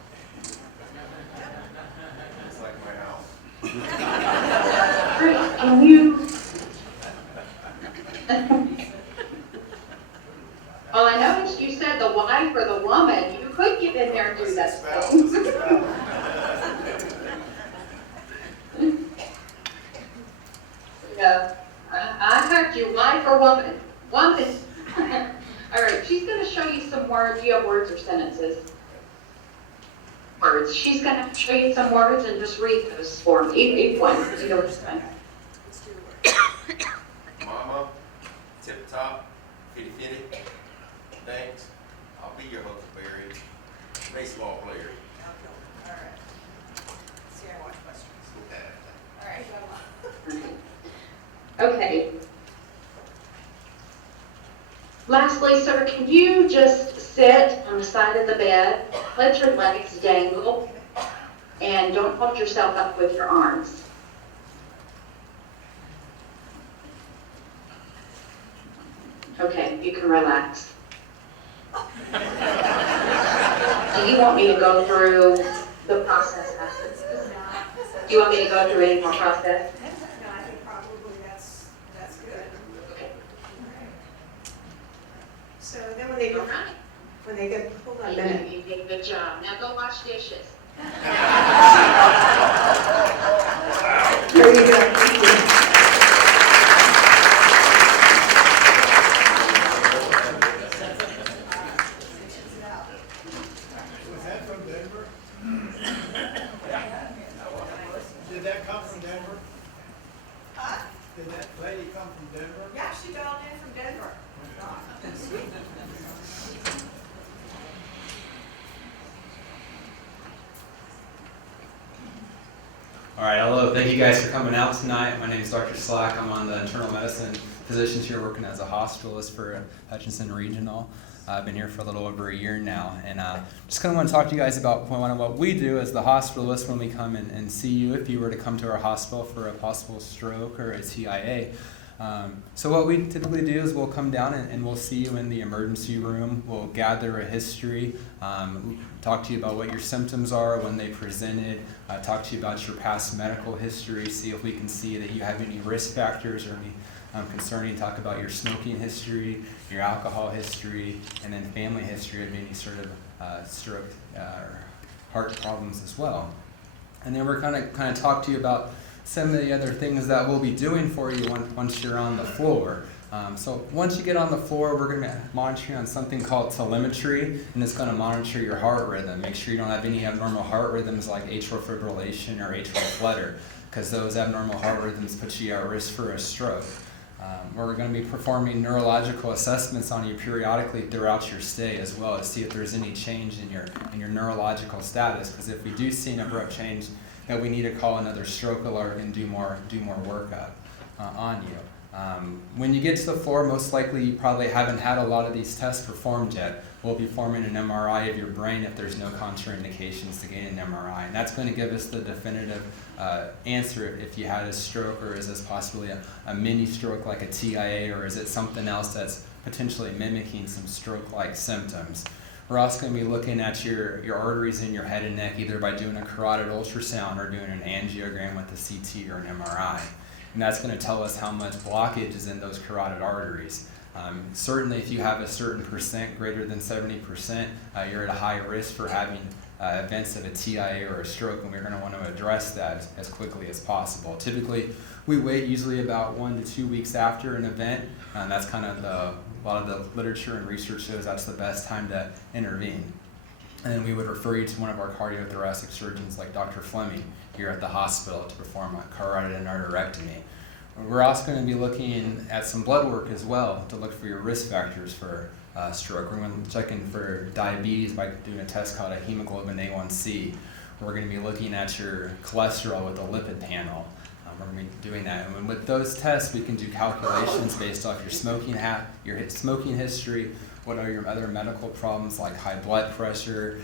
It's like my house. Great. Can you? Well, I noticed you said the wife or the woman. You could get in there and do that. Yeah, I heard you, wife or woman. Woman. All right, she's going to show you some words. Do you have words or sentences? Words. She's going to show you some words and just read those for me. Each one. You know what's going Mama, tip top, fitty fitty. Thanks. I'll be your huckleberry. Baseball player. All right. See, I watch questions. All right. Okay. Lastly, sir, can you just sit on the side of the bed, let your legs dangle, And don't hold yourself up with your arms. Okay, you can relax. Do you want me to go through the process after? Do you want me to go through any more process? No, I think probably that's good. Okay. So then when they All right. get, hold on a You minute. did a good job. Now go wash dishes. There you go. Thank you. Was that from Denver? Did that come from Denver? Huh? Did that lady come from Denver? Yeah, she dialed in from Denver. All right, hello. Thank you guys for coming out tonight. My name is Dr. Slack. I'm on the internal medicine physicians here working as a hospitalist for Hutchinson Regional. I've been here for a little over a year now, and just kind of want to talk to you guys about what we do as the hospitalist when we come in and see you if you were to come to our hospital for a possible stroke or a TIA. So what we typically do is we'll come down and we'll see you in the emergency room. We'll gather a history, talk to you about what your symptoms are when they presented, talk to you about your past medical history, see if we can see that you have any risk factors or any concerning, talk about your smoking history, your alcohol history, and then family history of any sort of stroke or heart problems as well. And then we're kind of talk to you about some of the other things that we'll be doing for you once you're on the floor. So once you get on the floor, we're going to monitor you on something called telemetry, and it's going to monitor your heart rhythm. Make sure you don't have any abnormal heart rhythms like atrial fibrillation or atrial flutter, because those abnormal heart rhythms put you at risk for a stroke. We're going to be performing neurological assessments on you periodically throughout your stay as well to see if there's any change in your neurological status, because if we do see an abrupt change, that we need to call another stroke alert and do more workup on you. When you get to the floor, most likely you probably haven't had a lot of these tests performed yet. We'll be performing an MRI of your brain if there's no contraindications to getting an MRI, and that's going to give us the definitive answer if you had a stroke, or is this possibly a mini stroke like a TIA, or is it something else that's potentially mimicking some stroke-like symptoms. We're also going to be looking at your arteries in your head and neck, either by doing a carotid ultrasound or doing an angiogram with a CT or an MRI. And that's going to tell us how much blockage is in those carotid arteries. Certainly if you have a certain percent, greater than 70%, you're at a high risk for having events of a TIA or a stroke, and we're going to want to address that as quickly as possible. Typically, we wait usually about 1 to 2 weeks after an event, and that's kind of a lot of the literature and research shows that's the best time to intervene. And then we would refer you to one of our cardiothoracic surgeons like Dr. Fleming here at the hospital to perform a carotid endarterectomy. We're also going to be looking at some blood work as well to look for your risk factors for stroke. We're going to check in for diabetes by doing a test called a hemoglobin A1C. We're going to be looking at your cholesterol with a lipid panel. We're going to be doing that. And with those tests, we can do calculations based off your smoking history, what are your other medical problems like high blood pressure,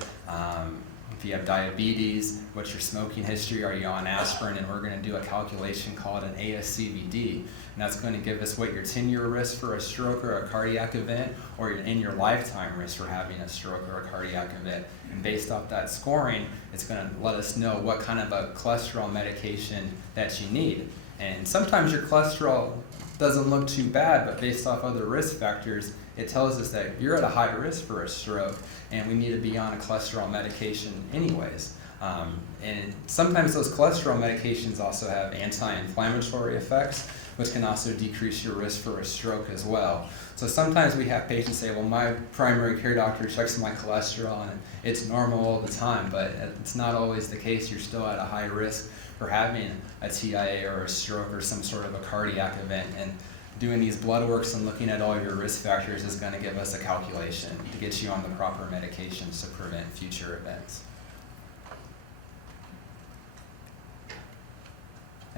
if you have diabetes, what's your smoking history, are you on aspirin, and we're going to do a calculation called an ASCVD, and that's going to give us what your 10-year risk for a stroke or a cardiac event, or in your lifetime risk for having a stroke or a cardiac event. And based off that scoring, it's going to let us know what kind of a cholesterol medication that you need. And sometimes your cholesterol doesn't look too bad, but based off other risk factors, it tells us that you're at a high risk for a stroke, and we need to be on a cholesterol medication anyways. And sometimes those cholesterol medications also have anti-inflammatory effects, which can also decrease your risk for a stroke as well. So sometimes we have patients say, well, my primary care doctor checks my cholesterol and it's normal all the time, but it's not always the case. You're still at a high risk for having a TIA or a stroke or some sort of a cardiac event. And doing these blood works and looking at all your risk factors is going to give us a calculation to get you on the proper medications to prevent future events.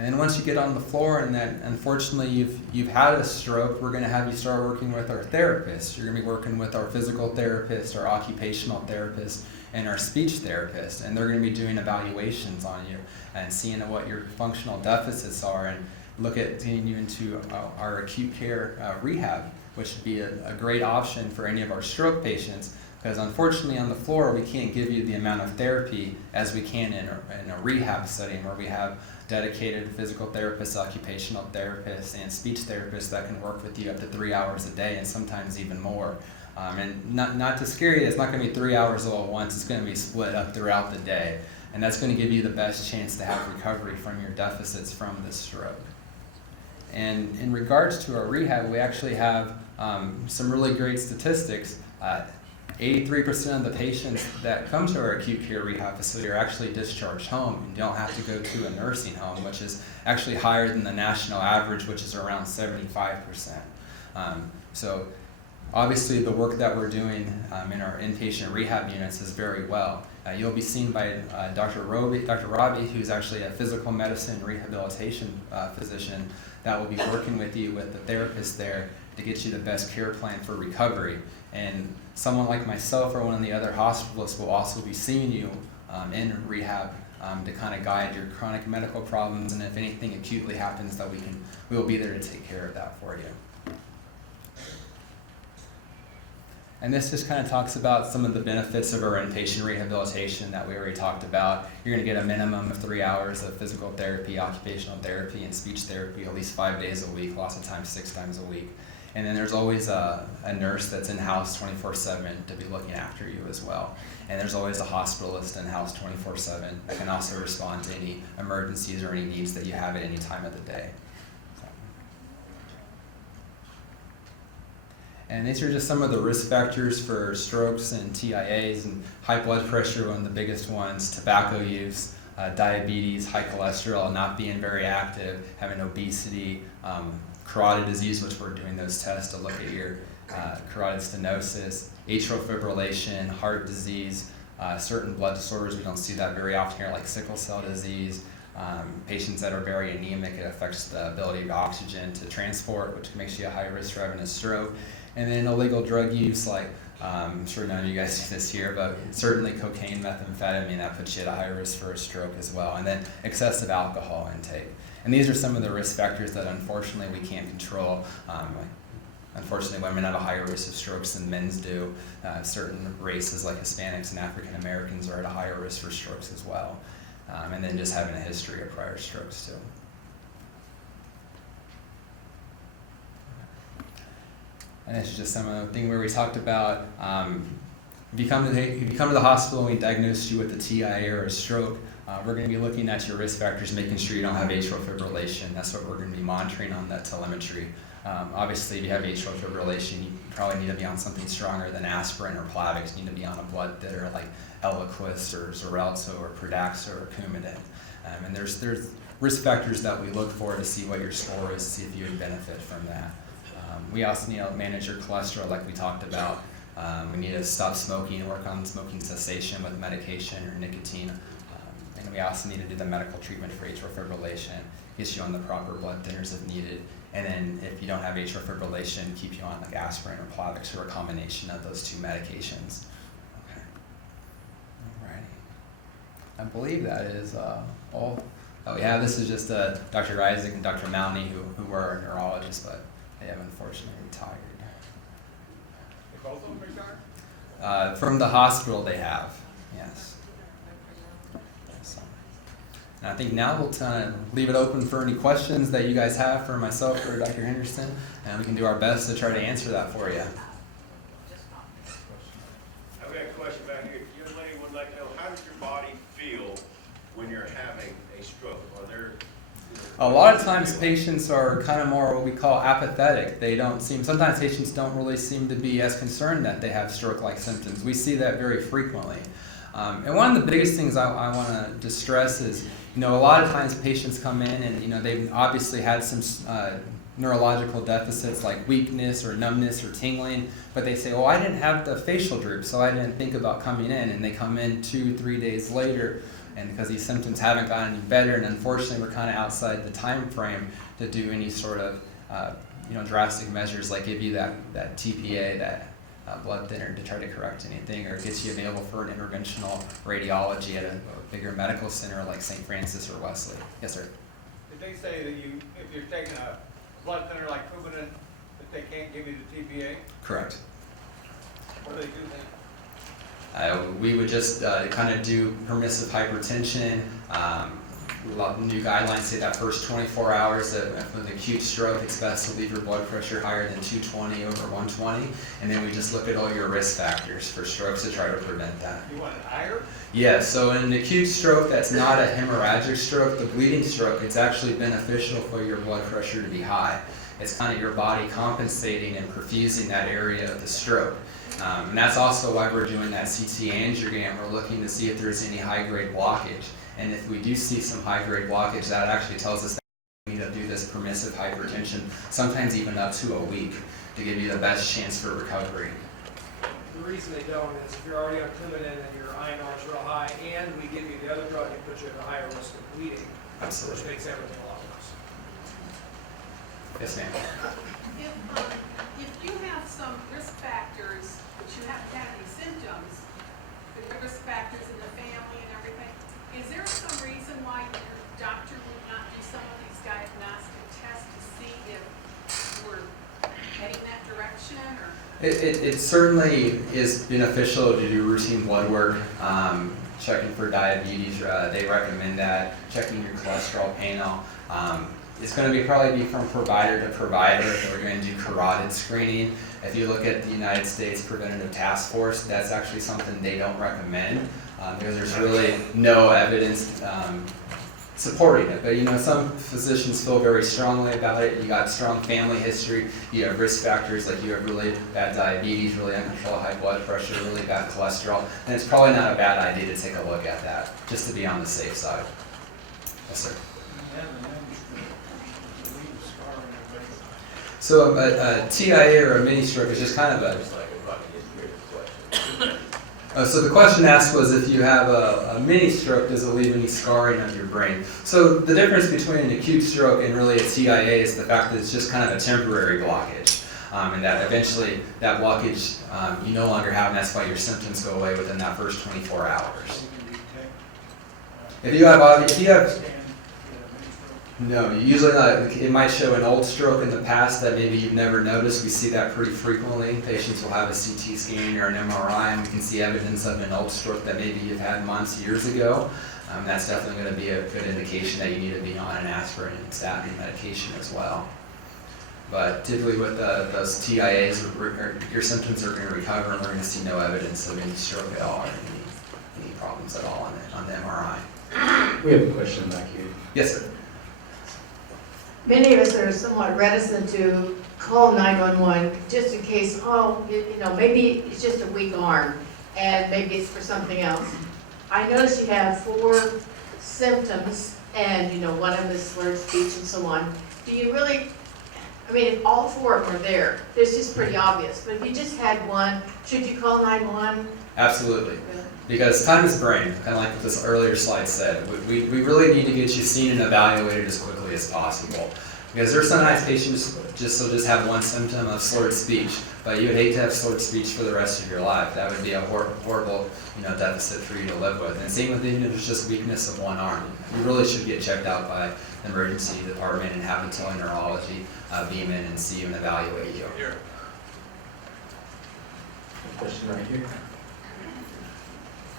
And then once you get on the floor and that unfortunately you've had a stroke, we're going to have you start working with our therapists. You're going to be working with our physical therapist, our occupational therapist, and our speech therapist. And they're going to be doing evaluations on you and seeing what your functional deficits are, and look at getting you into our acute care rehab, which would be a great option for any of our stroke patients, because unfortunately on the floor we can't give you the amount of therapy as we can in a rehab setting where we have dedicated physical therapists, occupational therapists, and speech therapists that can work with you up to 3 hours a day and sometimes even more. And not to scare you, it's not going to be 3 hours all at once, it's going to be split up throughout the day. And that's going to give you the best chance to have recovery from your deficits from the stroke. And in regards to our rehab, we actually have some really great statistics. 83% of the patients that come to our acute care rehab facility are actually discharged home and don't have to go to a nursing home, which is actually higher than the national average, which is around 75%. So obviously the work that we're doing in our inpatient rehab units is very well. You'll be seen by Dr. Robbie, who's actually a physical medicine rehabilitation physician that will be working with you with the therapist there to get you the best care plan for recovery. And someone like myself or one of the other hospitalists will also be seeing you in rehab to kind of guide your chronic medical problems, and if anything acutely happens, that we will be there to take care of that for you. And this just kind of talks about some of the benefits of our inpatient rehabilitation that we already talked about. You're going to get a minimum of 3 hours of physical therapy, occupational therapy, and speech therapy at least 5 days a week, lots of times 6 times a week. And then there's always a nurse that's in-house 24/7 to be looking after you as well. And there's always a hospitalist in-house 24/7 that can also respond to any emergencies or any needs that you have at any time of the day. And these are just some of the risk factors for strokes and TIAs, and high blood pressure, one of the biggest ones, tobacco use, diabetes, high cholesterol, not being very active, having obesity, carotid disease, which we're doing those tests to look at your carotid stenosis, atrial fibrillation, heart disease, certain blood disorders, we don't see that very often here, like sickle cell disease, patients that are very anemic, it affects the ability of oxygen to transport, which makes you a high risk for having a stroke. And then illegal drug use, like I'm sure none of you guys see this here, but certainly cocaine, methamphetamine, that puts you at a high risk for a stroke as well. And then excessive alcohol intake. And these are some of the risk factors that unfortunately we can't control. Unfortunately, women have a higher risk of strokes than men do. Certain races like Hispanics and African Americans are at a higher risk for strokes as well. And then just having a history of prior strokes too. And this is just some of the thing where we talked about if you come to the hospital and we diagnose you with a TIA or a stroke, we're going to be looking at your risk factors, making sure you don't have atrial fibrillation. That's what we're going to be monitoring on that telemetry. Obviously, if you have atrial fibrillation, you probably need to be on something stronger than aspirin or Plavix. You need to be on a blood thinner like Eliquis or Xarelto or Pradaxa or Coumadin. And there's risk factors that we look for to see what your score is, to see if you would benefit from that. We also need to manage your cholesterol like we talked about. We need to stop smoking, work on smoking cessation with medication or nicotine. And we also need to do the medical treatment for atrial fibrillation, get you on the proper blood thinners if needed. And then if you don't have atrial fibrillation, keep you on like aspirin or Plavix or a combination of those two medications. Okay. Alrighty. I believe that is all that we have. This is just Dr. Isaac and Dr. Mounty who were our neurologists, but they have unfortunately retired. They both of them retired? From the hospital they have, yes. So, and I think now we'll leave it open for any questions that you guys have for myself or Dr. Henderson, and we can do our best to try to answer that for you. I've got a question back here. Young lady would like to know, how does your body feel when you're having a stroke? Are there A lot of times patients are kind of more what we call apathetic. Sometimes patients don't really seem to be as concerned that they have stroke-like symptoms. We see that very frequently. And one of the biggest things I want to stress is, a lot of times patients come in and, they've obviously had some neurological deficits like weakness or numbness or tingling, but they say, well, I didn't have the facial droop, so I didn't think about coming in, and they come in 2-3 days later, and because these symptoms haven't gotten any better, and unfortunately we're kind of outside the time frame to do any sort of drastic measures like give you that TPA, that blood thinner to try to correct anything, or gets you available for an interventional radiology at a bigger medical center like St. Francis or Wesley. Yes, sir. Did they say that if you're taking a blood thinner like Coumadin, that they can't give you the TPA? Correct. What do they do then? We would just kind of do permissive hypertension. A lot of new guidelines say that first 24 hours with an acute stroke, it's best to leave your blood pressure higher than 220 over 120, and then we just look at all your risk factors for strokes to try to prevent that. You want it higher? Yeah, so in an acute stroke that's not a hemorrhagic stroke, the bleeding stroke, it's actually beneficial for your blood pressure to be high. It's kind of your body compensating and perfusing that area of the stroke. And that's also why we're doing that CT angiogram. We're looking to see if there's any high-grade blockage. And if we do see some high-grade blockage, that actually tells us that we need to do this permissive hypertension, sometimes even up to a week, to give you the best chance for recovery. The reason they don't is if you're already on Coumadin and your INR is real high, and we give you the other drug, it puts you at a higher risk of bleeding, Absolutely. which makes everything a lot worse. Yes, ma'am. If you have some risk factors, but you haven't had any symptoms, but the risk factors in the family and everything, is there some reason why your doctor would not do some of these diagnostic tests to see if we're heading that direction, or? It certainly is beneficial to do routine blood work, checking for diabetes. They recommend that, checking your cholesterol panel. It's going to probably be from provider to provider. We're going to do carotid screening. If you look at the United States Preventative Task Force, that's actually something they don't recommend because there's really no evidence supporting it. But some physicians feel very strongly about it. You got strong family history, you have risk factors like you have really bad diabetes, really uncontrolled high blood pressure, really bad cholesterol, and it's probably not a bad idea to take a look at that, just to be on the safe side. Yes, sir. So a TIA or a mini stroke is just kind of so the question asked was if you have a mini stroke, does it leave any scarring of your brain? So the difference between an acute stroke and really a TIA is the fact that it's just kind of a temporary blockage. And that eventually that blockage you no longer have, and that's why your symptoms go away within that first 24 hours. If you have no, usually not. It might show an old stroke in the past that maybe you've never noticed. We see that pretty frequently. Patients will have a CT scan or an MRI, and we can see evidence of an old stroke that maybe you've had months, years ago. That's definitely going to be a good indication that you need to be on an aspirin and statin medication as well. But typically with those TIAs, your symptoms are going to recover, and we're going to see no evidence of any stroke at all or any problems at all on the MRI. We have a question back here. Yes, sir. Many of us are somewhat reticent to call 911 just in case, maybe it's just a weak arm and maybe it's for something else. I noticed you have 4 symptoms and, one of them is slurred speech and so on. Do you really, if all 4 of them are there, it's just pretty obvious. But if you just had one, should you call 911? Absolutely. Because time is brain, kind of like what this earlier slide said. We really need to get you seen and evaluated as quickly as possible. Because there are sometimes patients just have one symptom of slurred speech, but you would hate to have slurred speech for the rest of your life. That would be a horrible deficit for you to live with. And same with even if it's just weakness of one arm. You really should get checked out by the emergency department and have a teleneurology beam in and see you and evaluate you. Here. Question right here.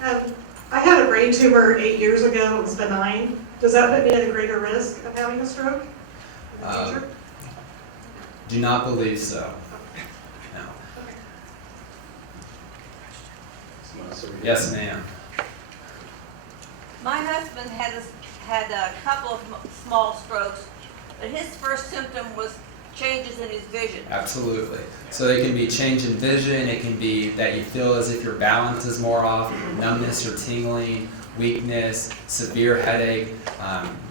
I had a brain tumor 8 years ago. It was benign. Does that put me at a greater risk of having a stroke in the future? Do not believe so. No. Yes, ma'am. My husband had a couple of small strokes, but his first symptom was changes in his vision. Absolutely. So it can be change in vision, it can be that you feel as if your balance is more off, numbness or tingling, weakness, severe headache,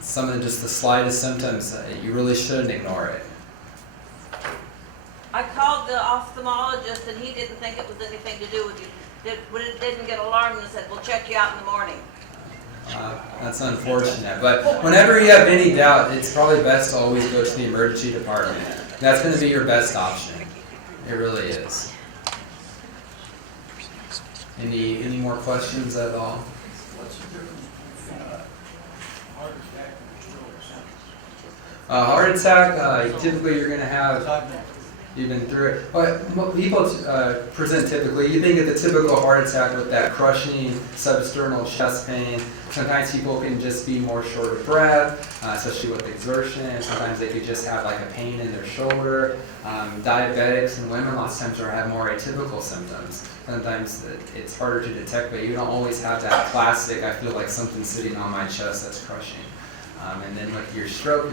some of just the slightest symptoms, you really shouldn't ignore it. I called the ophthalmologist and he didn't think it was anything to do with you. Didn't get alarmed and said, we'll check you out in the morning. That's unfortunate, but whenever you have any doubt, it's probably best to always go to the emergency department. That's going to be your best option. It really is. Any more questions at all? What's the difference between heart attack and stroke? Heart attack, typically you're going to have, you've been through it, but people present typically, you think of the typical heart attack with that crushing substernal chest pain. Sometimes people can just be more short of breath, especially with exertion. Sometimes they could just have like a pain in their shoulder. Diabetics and women lots of times have more atypical symptoms. Sometimes it's harder to detect, but you don't always have that classic, I feel like something's sitting on my chest that's crushing. And then with your stroke,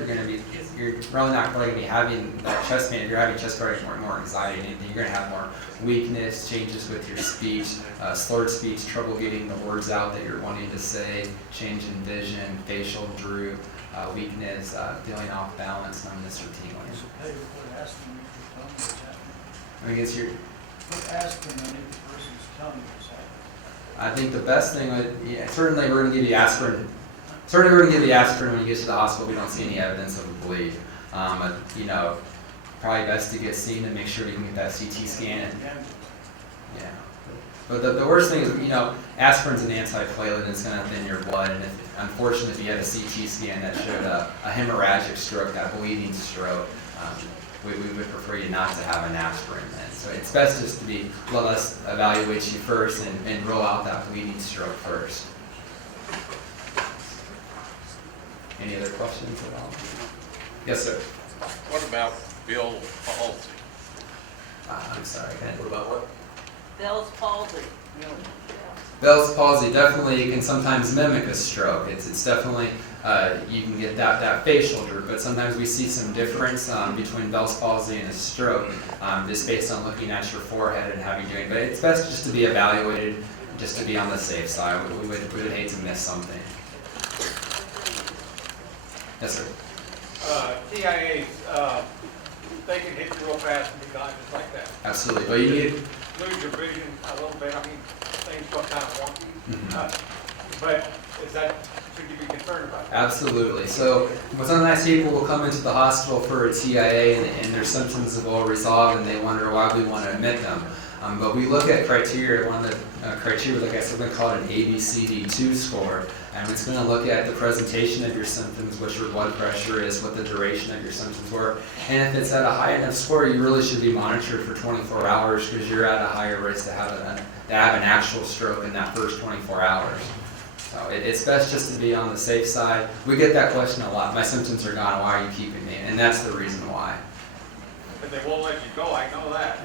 you're probably not going to be having that chest pain. If you're having chest pain, more anxiety, and you're going to have more weakness, changes with your speech, slurred speech, trouble getting the words out that you're wanting to say, change in vision, facial droop, weakness, feeling off balance, numbness, or tingling. I guess you're. Put aspirin on each person's tongue. I think the best thing would, certainly we're going to give you aspirin. Certainly we're going to give you aspirin when you get to the hospital. We don't see any evidence of a bleed. Probably best to get seen and make sure you can get that CT scan. Yeah. But the worst thing is, aspirin's an antiplatelet and it's going to thin your blood. And unfortunately, if you had a CT scan that showed a hemorrhagic stroke, that bleeding stroke, we would prefer you not to have an aspirin then. So it's best just to let us evaluate you first and rule out that bleeding stroke first. Any other questions at all? Yes, sir. What about Bell's palsy? I'm sorry, What about what? Bell's palsy. Bell's palsy definitely can sometimes mimic a stroke. It's definitely, you can get that facial droop, but sometimes we see some difference between Bell's palsy and a stroke, just based on looking at your forehead and how you're doing. But it's best just to be evaluated, just to be on the safe side. We would hate to miss something. Yes, sir. TIAs, they can hit you real fast and be gone just like that. Absolutely, but you need. Lose your vision a little bit. I mean, things go kind of wonky. But should you be concerned about that? Absolutely. So sometimes people will come into the hospital for a TIA and their symptoms have all resolved and they wonder why we want to admit them. But we look at criteria. One of the criteria, like I said, something called an ABCD2 score, and it's going to look at the presentation of your symptoms, what your blood pressure is, what the duration of your symptoms were, and if it's at a high enough score, you really should be monitored for 24 hours because you're at a higher risk to have an actual stroke in that first 24 hours. So it's best just to be on the safe side. We get that question a lot. My symptoms are gone. Why are you keeping me? And that's the reason why. But they won't let you go, I know that.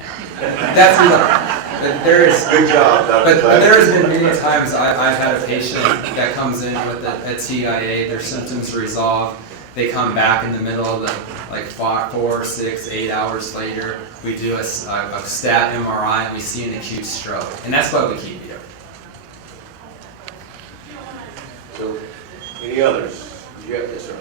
But there is Good job, Dr. But there has been many times I've had a patient that comes in with a TIA, their symptoms resolve, they come back in the middle of the 4, 6, 8 hours later. We do a stat MRI and we see an acute stroke, and that's why we keep you. So, any others? Yes, sir.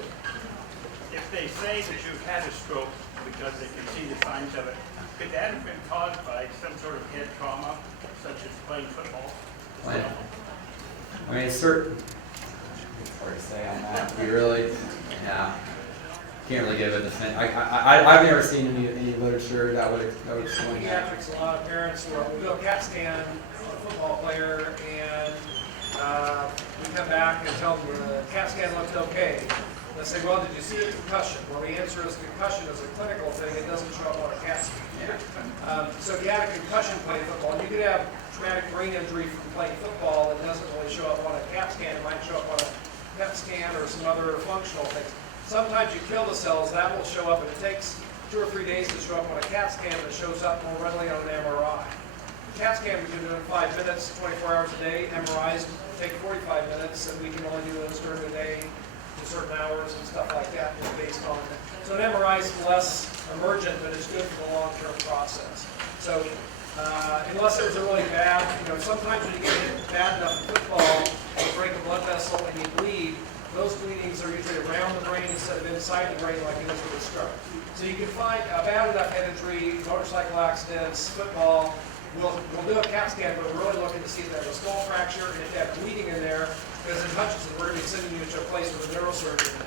If they say that you've had a stroke because they can see the signs of it, could that have been caused by some sort of head trauma, such as playing football? I mean, it's certain. Hard to say on that. We really, can't really give a defense. I've never seen any literature that would explain that. Pediatrics, a lot of parents will do a CAT scan on a football player, and we come back and tell them the CAT scan looked okay. They say, well, did you see a concussion? Well, the answer is concussion is a clinical thing. It doesn't show up on a CAT scan. So if you had a concussion playing football, you could have traumatic brain injury from playing football that doesn't really show up on a CAT scan. It might show up on a PET scan or some other functional things. Sometimes you kill the cells, that will show up, and it takes 2 or 3 days to show up on a CAT scan that shows up more readily on an MRI. CAT scan we can do in 5 minutes, 24 hours a day. MRIs take 45 minutes, and we can only do those during the day, certain hours and stuff like that is based on it. So an MRI is less emergent, but it's good for the long-term process. So unless it was a really bad, sometimes when you get hit bad enough in football, you break a blood vessel and you bleed, those bleedings are usually around the brain instead of inside inside the brain like it is with a stroke. So you can find a bad enough head injury, motorcycle accidents, football. We'll do a CAT scan, but we're really looking to see if they have a skull fracture and if they have bleeding in there, because in Hutchinson, we're going to be sending you to a place with a neurosurgeon.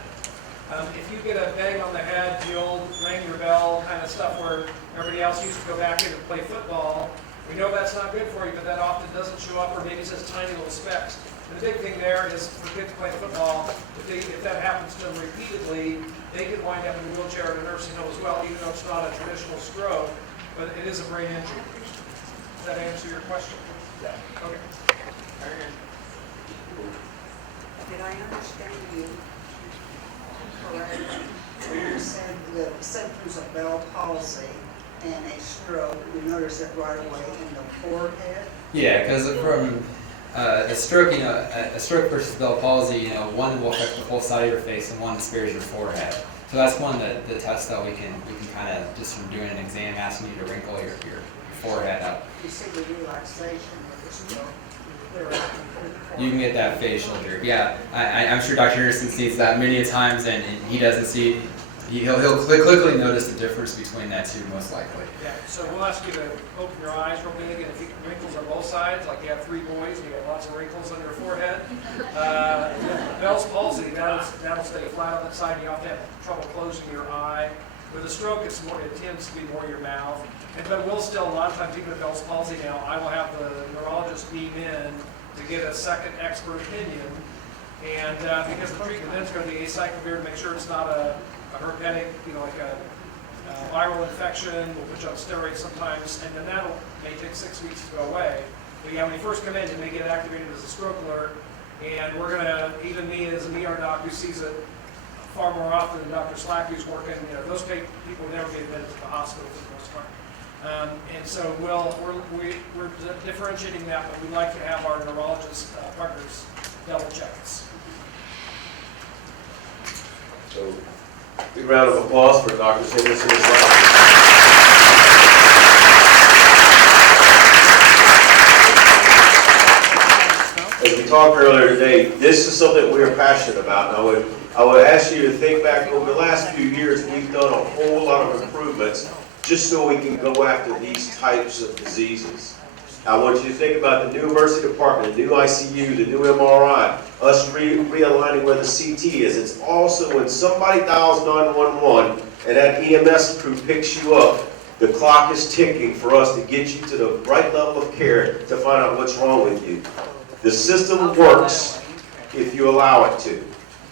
If you get a bang on the head, the old ring your bell kind of stuff where everybody else used to go back in and play football, we know that's not good for you, but that often doesn't show up, or maybe it's just tiny little specks. And the big thing there is for kids playing football, if that happens to them repeatedly, they can wind up in a wheelchair or a nursing home as well, even though it's not a traditional stroke, but it is a brain injury. Does that answer your question? Yeah. Okay. Did I understand you correctly? You said the symptoms of Bell palsy and a stroke, you notice it right away in the forehead? Yeah, because from a stroke, a stroke versus Bell palsy, one will affect the whole side of your face and one spares your forehead. So that's one that the test that we can kind of, just from doing an exam, asking you to wrinkle your forehead up. You see the relaxation with the stroke. You can get that facial jerk. Yeah, I'm sure Dr. Anderson sees that many a times, and he doesn't see. He'll quickly notice the difference between that two, most likely. Yeah. So we'll ask you to open your eyes real big, and if you get wrinkles on both sides, like you have 3 boys, and you got lots of wrinkles on your forehead. Bell's palsy, that'll stay flat on that side. You have to have trouble closing your eye. With a stroke, it tends to be more your mouth. But we'll still, a lot of times, even with Bell's palsy now, I will have the neurologist beam in to get a second expert opinion. And because the treatment then is going to be acyclovir to make sure it's not a herpetic, like a viral infection. We'll put you on steroids sometimes, and then that may take 6 weeks to go away. But yeah, when you first come in, you may get activated as a stroke alert, and we're going to, even me as an ER doc who sees it far more often than Dr. Slack, who's working, those people never get admitted to the hospital for the most part. And so we're differentiating that, but we'd like to have our neurologist partners double check us. So, big round of applause for Dr. Henderson as well. As we talked earlier today, this is something we are passionate about, and I would ask you to think back over the last few years. We've done a whole lot of improvements just so we can go after these types of diseases. I want you to think about the new emergency department, the new ICU, the new MRI, us realigning where the CT is. It's also when somebody dials 911 and that EMS crew picks you up, the clock is ticking for us to get you to the right level of care to find out what's wrong with you. The system works if you allow it to.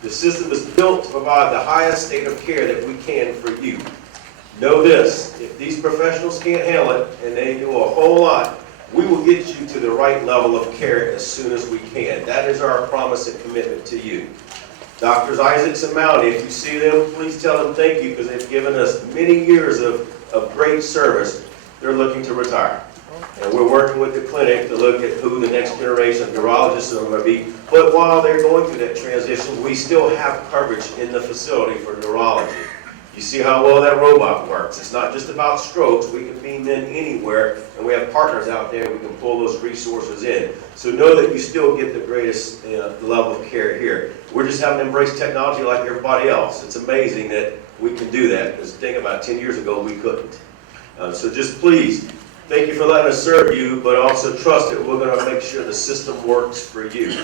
The system is built to provide the highest state of care that we can for you. Know this, if these professionals can't handle it, and they do a whole lot, we will get you to the right level of care as soon as we can. That is our promise and commitment to you. Doctors Isaacs and Mounty, if you see them, please tell them thank you, because they've given us many years of great service. They're looking to retire. And we're working with the clinic to look at who the next generation of neurologists are going to be. But while they're going through that transition, we still have coverage in the facility for neurology. You see how well that robot works. It's not just about strokes. We can beam in anywhere, and we have partners out there. We can pull those resources in. So know that you still get the greatest level of care here. We're just having to embrace technology like everybody else. It's amazing that we can do that, because think about 10 years ago, we couldn't. So just please, thank you for letting us serve you, but also trust that we're going to make sure the system works for you.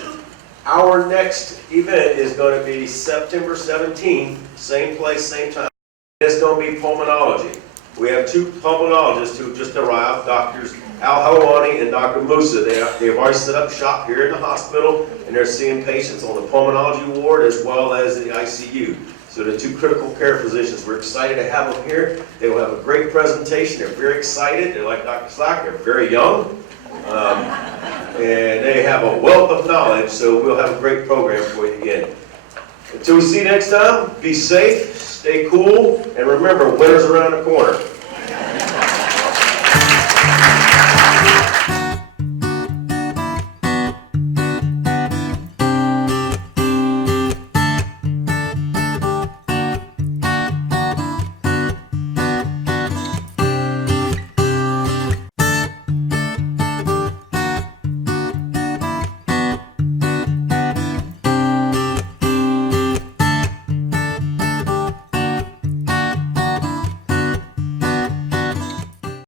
Our next event is going to be September 17th, same place, same time. It's going to be pulmonology. We have 2 pulmonologists who just arrived, Drs. Al Helwani and Dr. Musa. They've already set up shop here in the hospital, and they're seeing patients on the pulmonology ward as well as the ICU. So the 2 critical care physicians, we're excited to have them here. They will have a great presentation. They're very excited. They're like Dr. Slack. They're very young. And they have a wealth of knowledge, so we'll have a great program for you again. Until we see you next time, be safe, stay cool, and remember, winter's around the corner.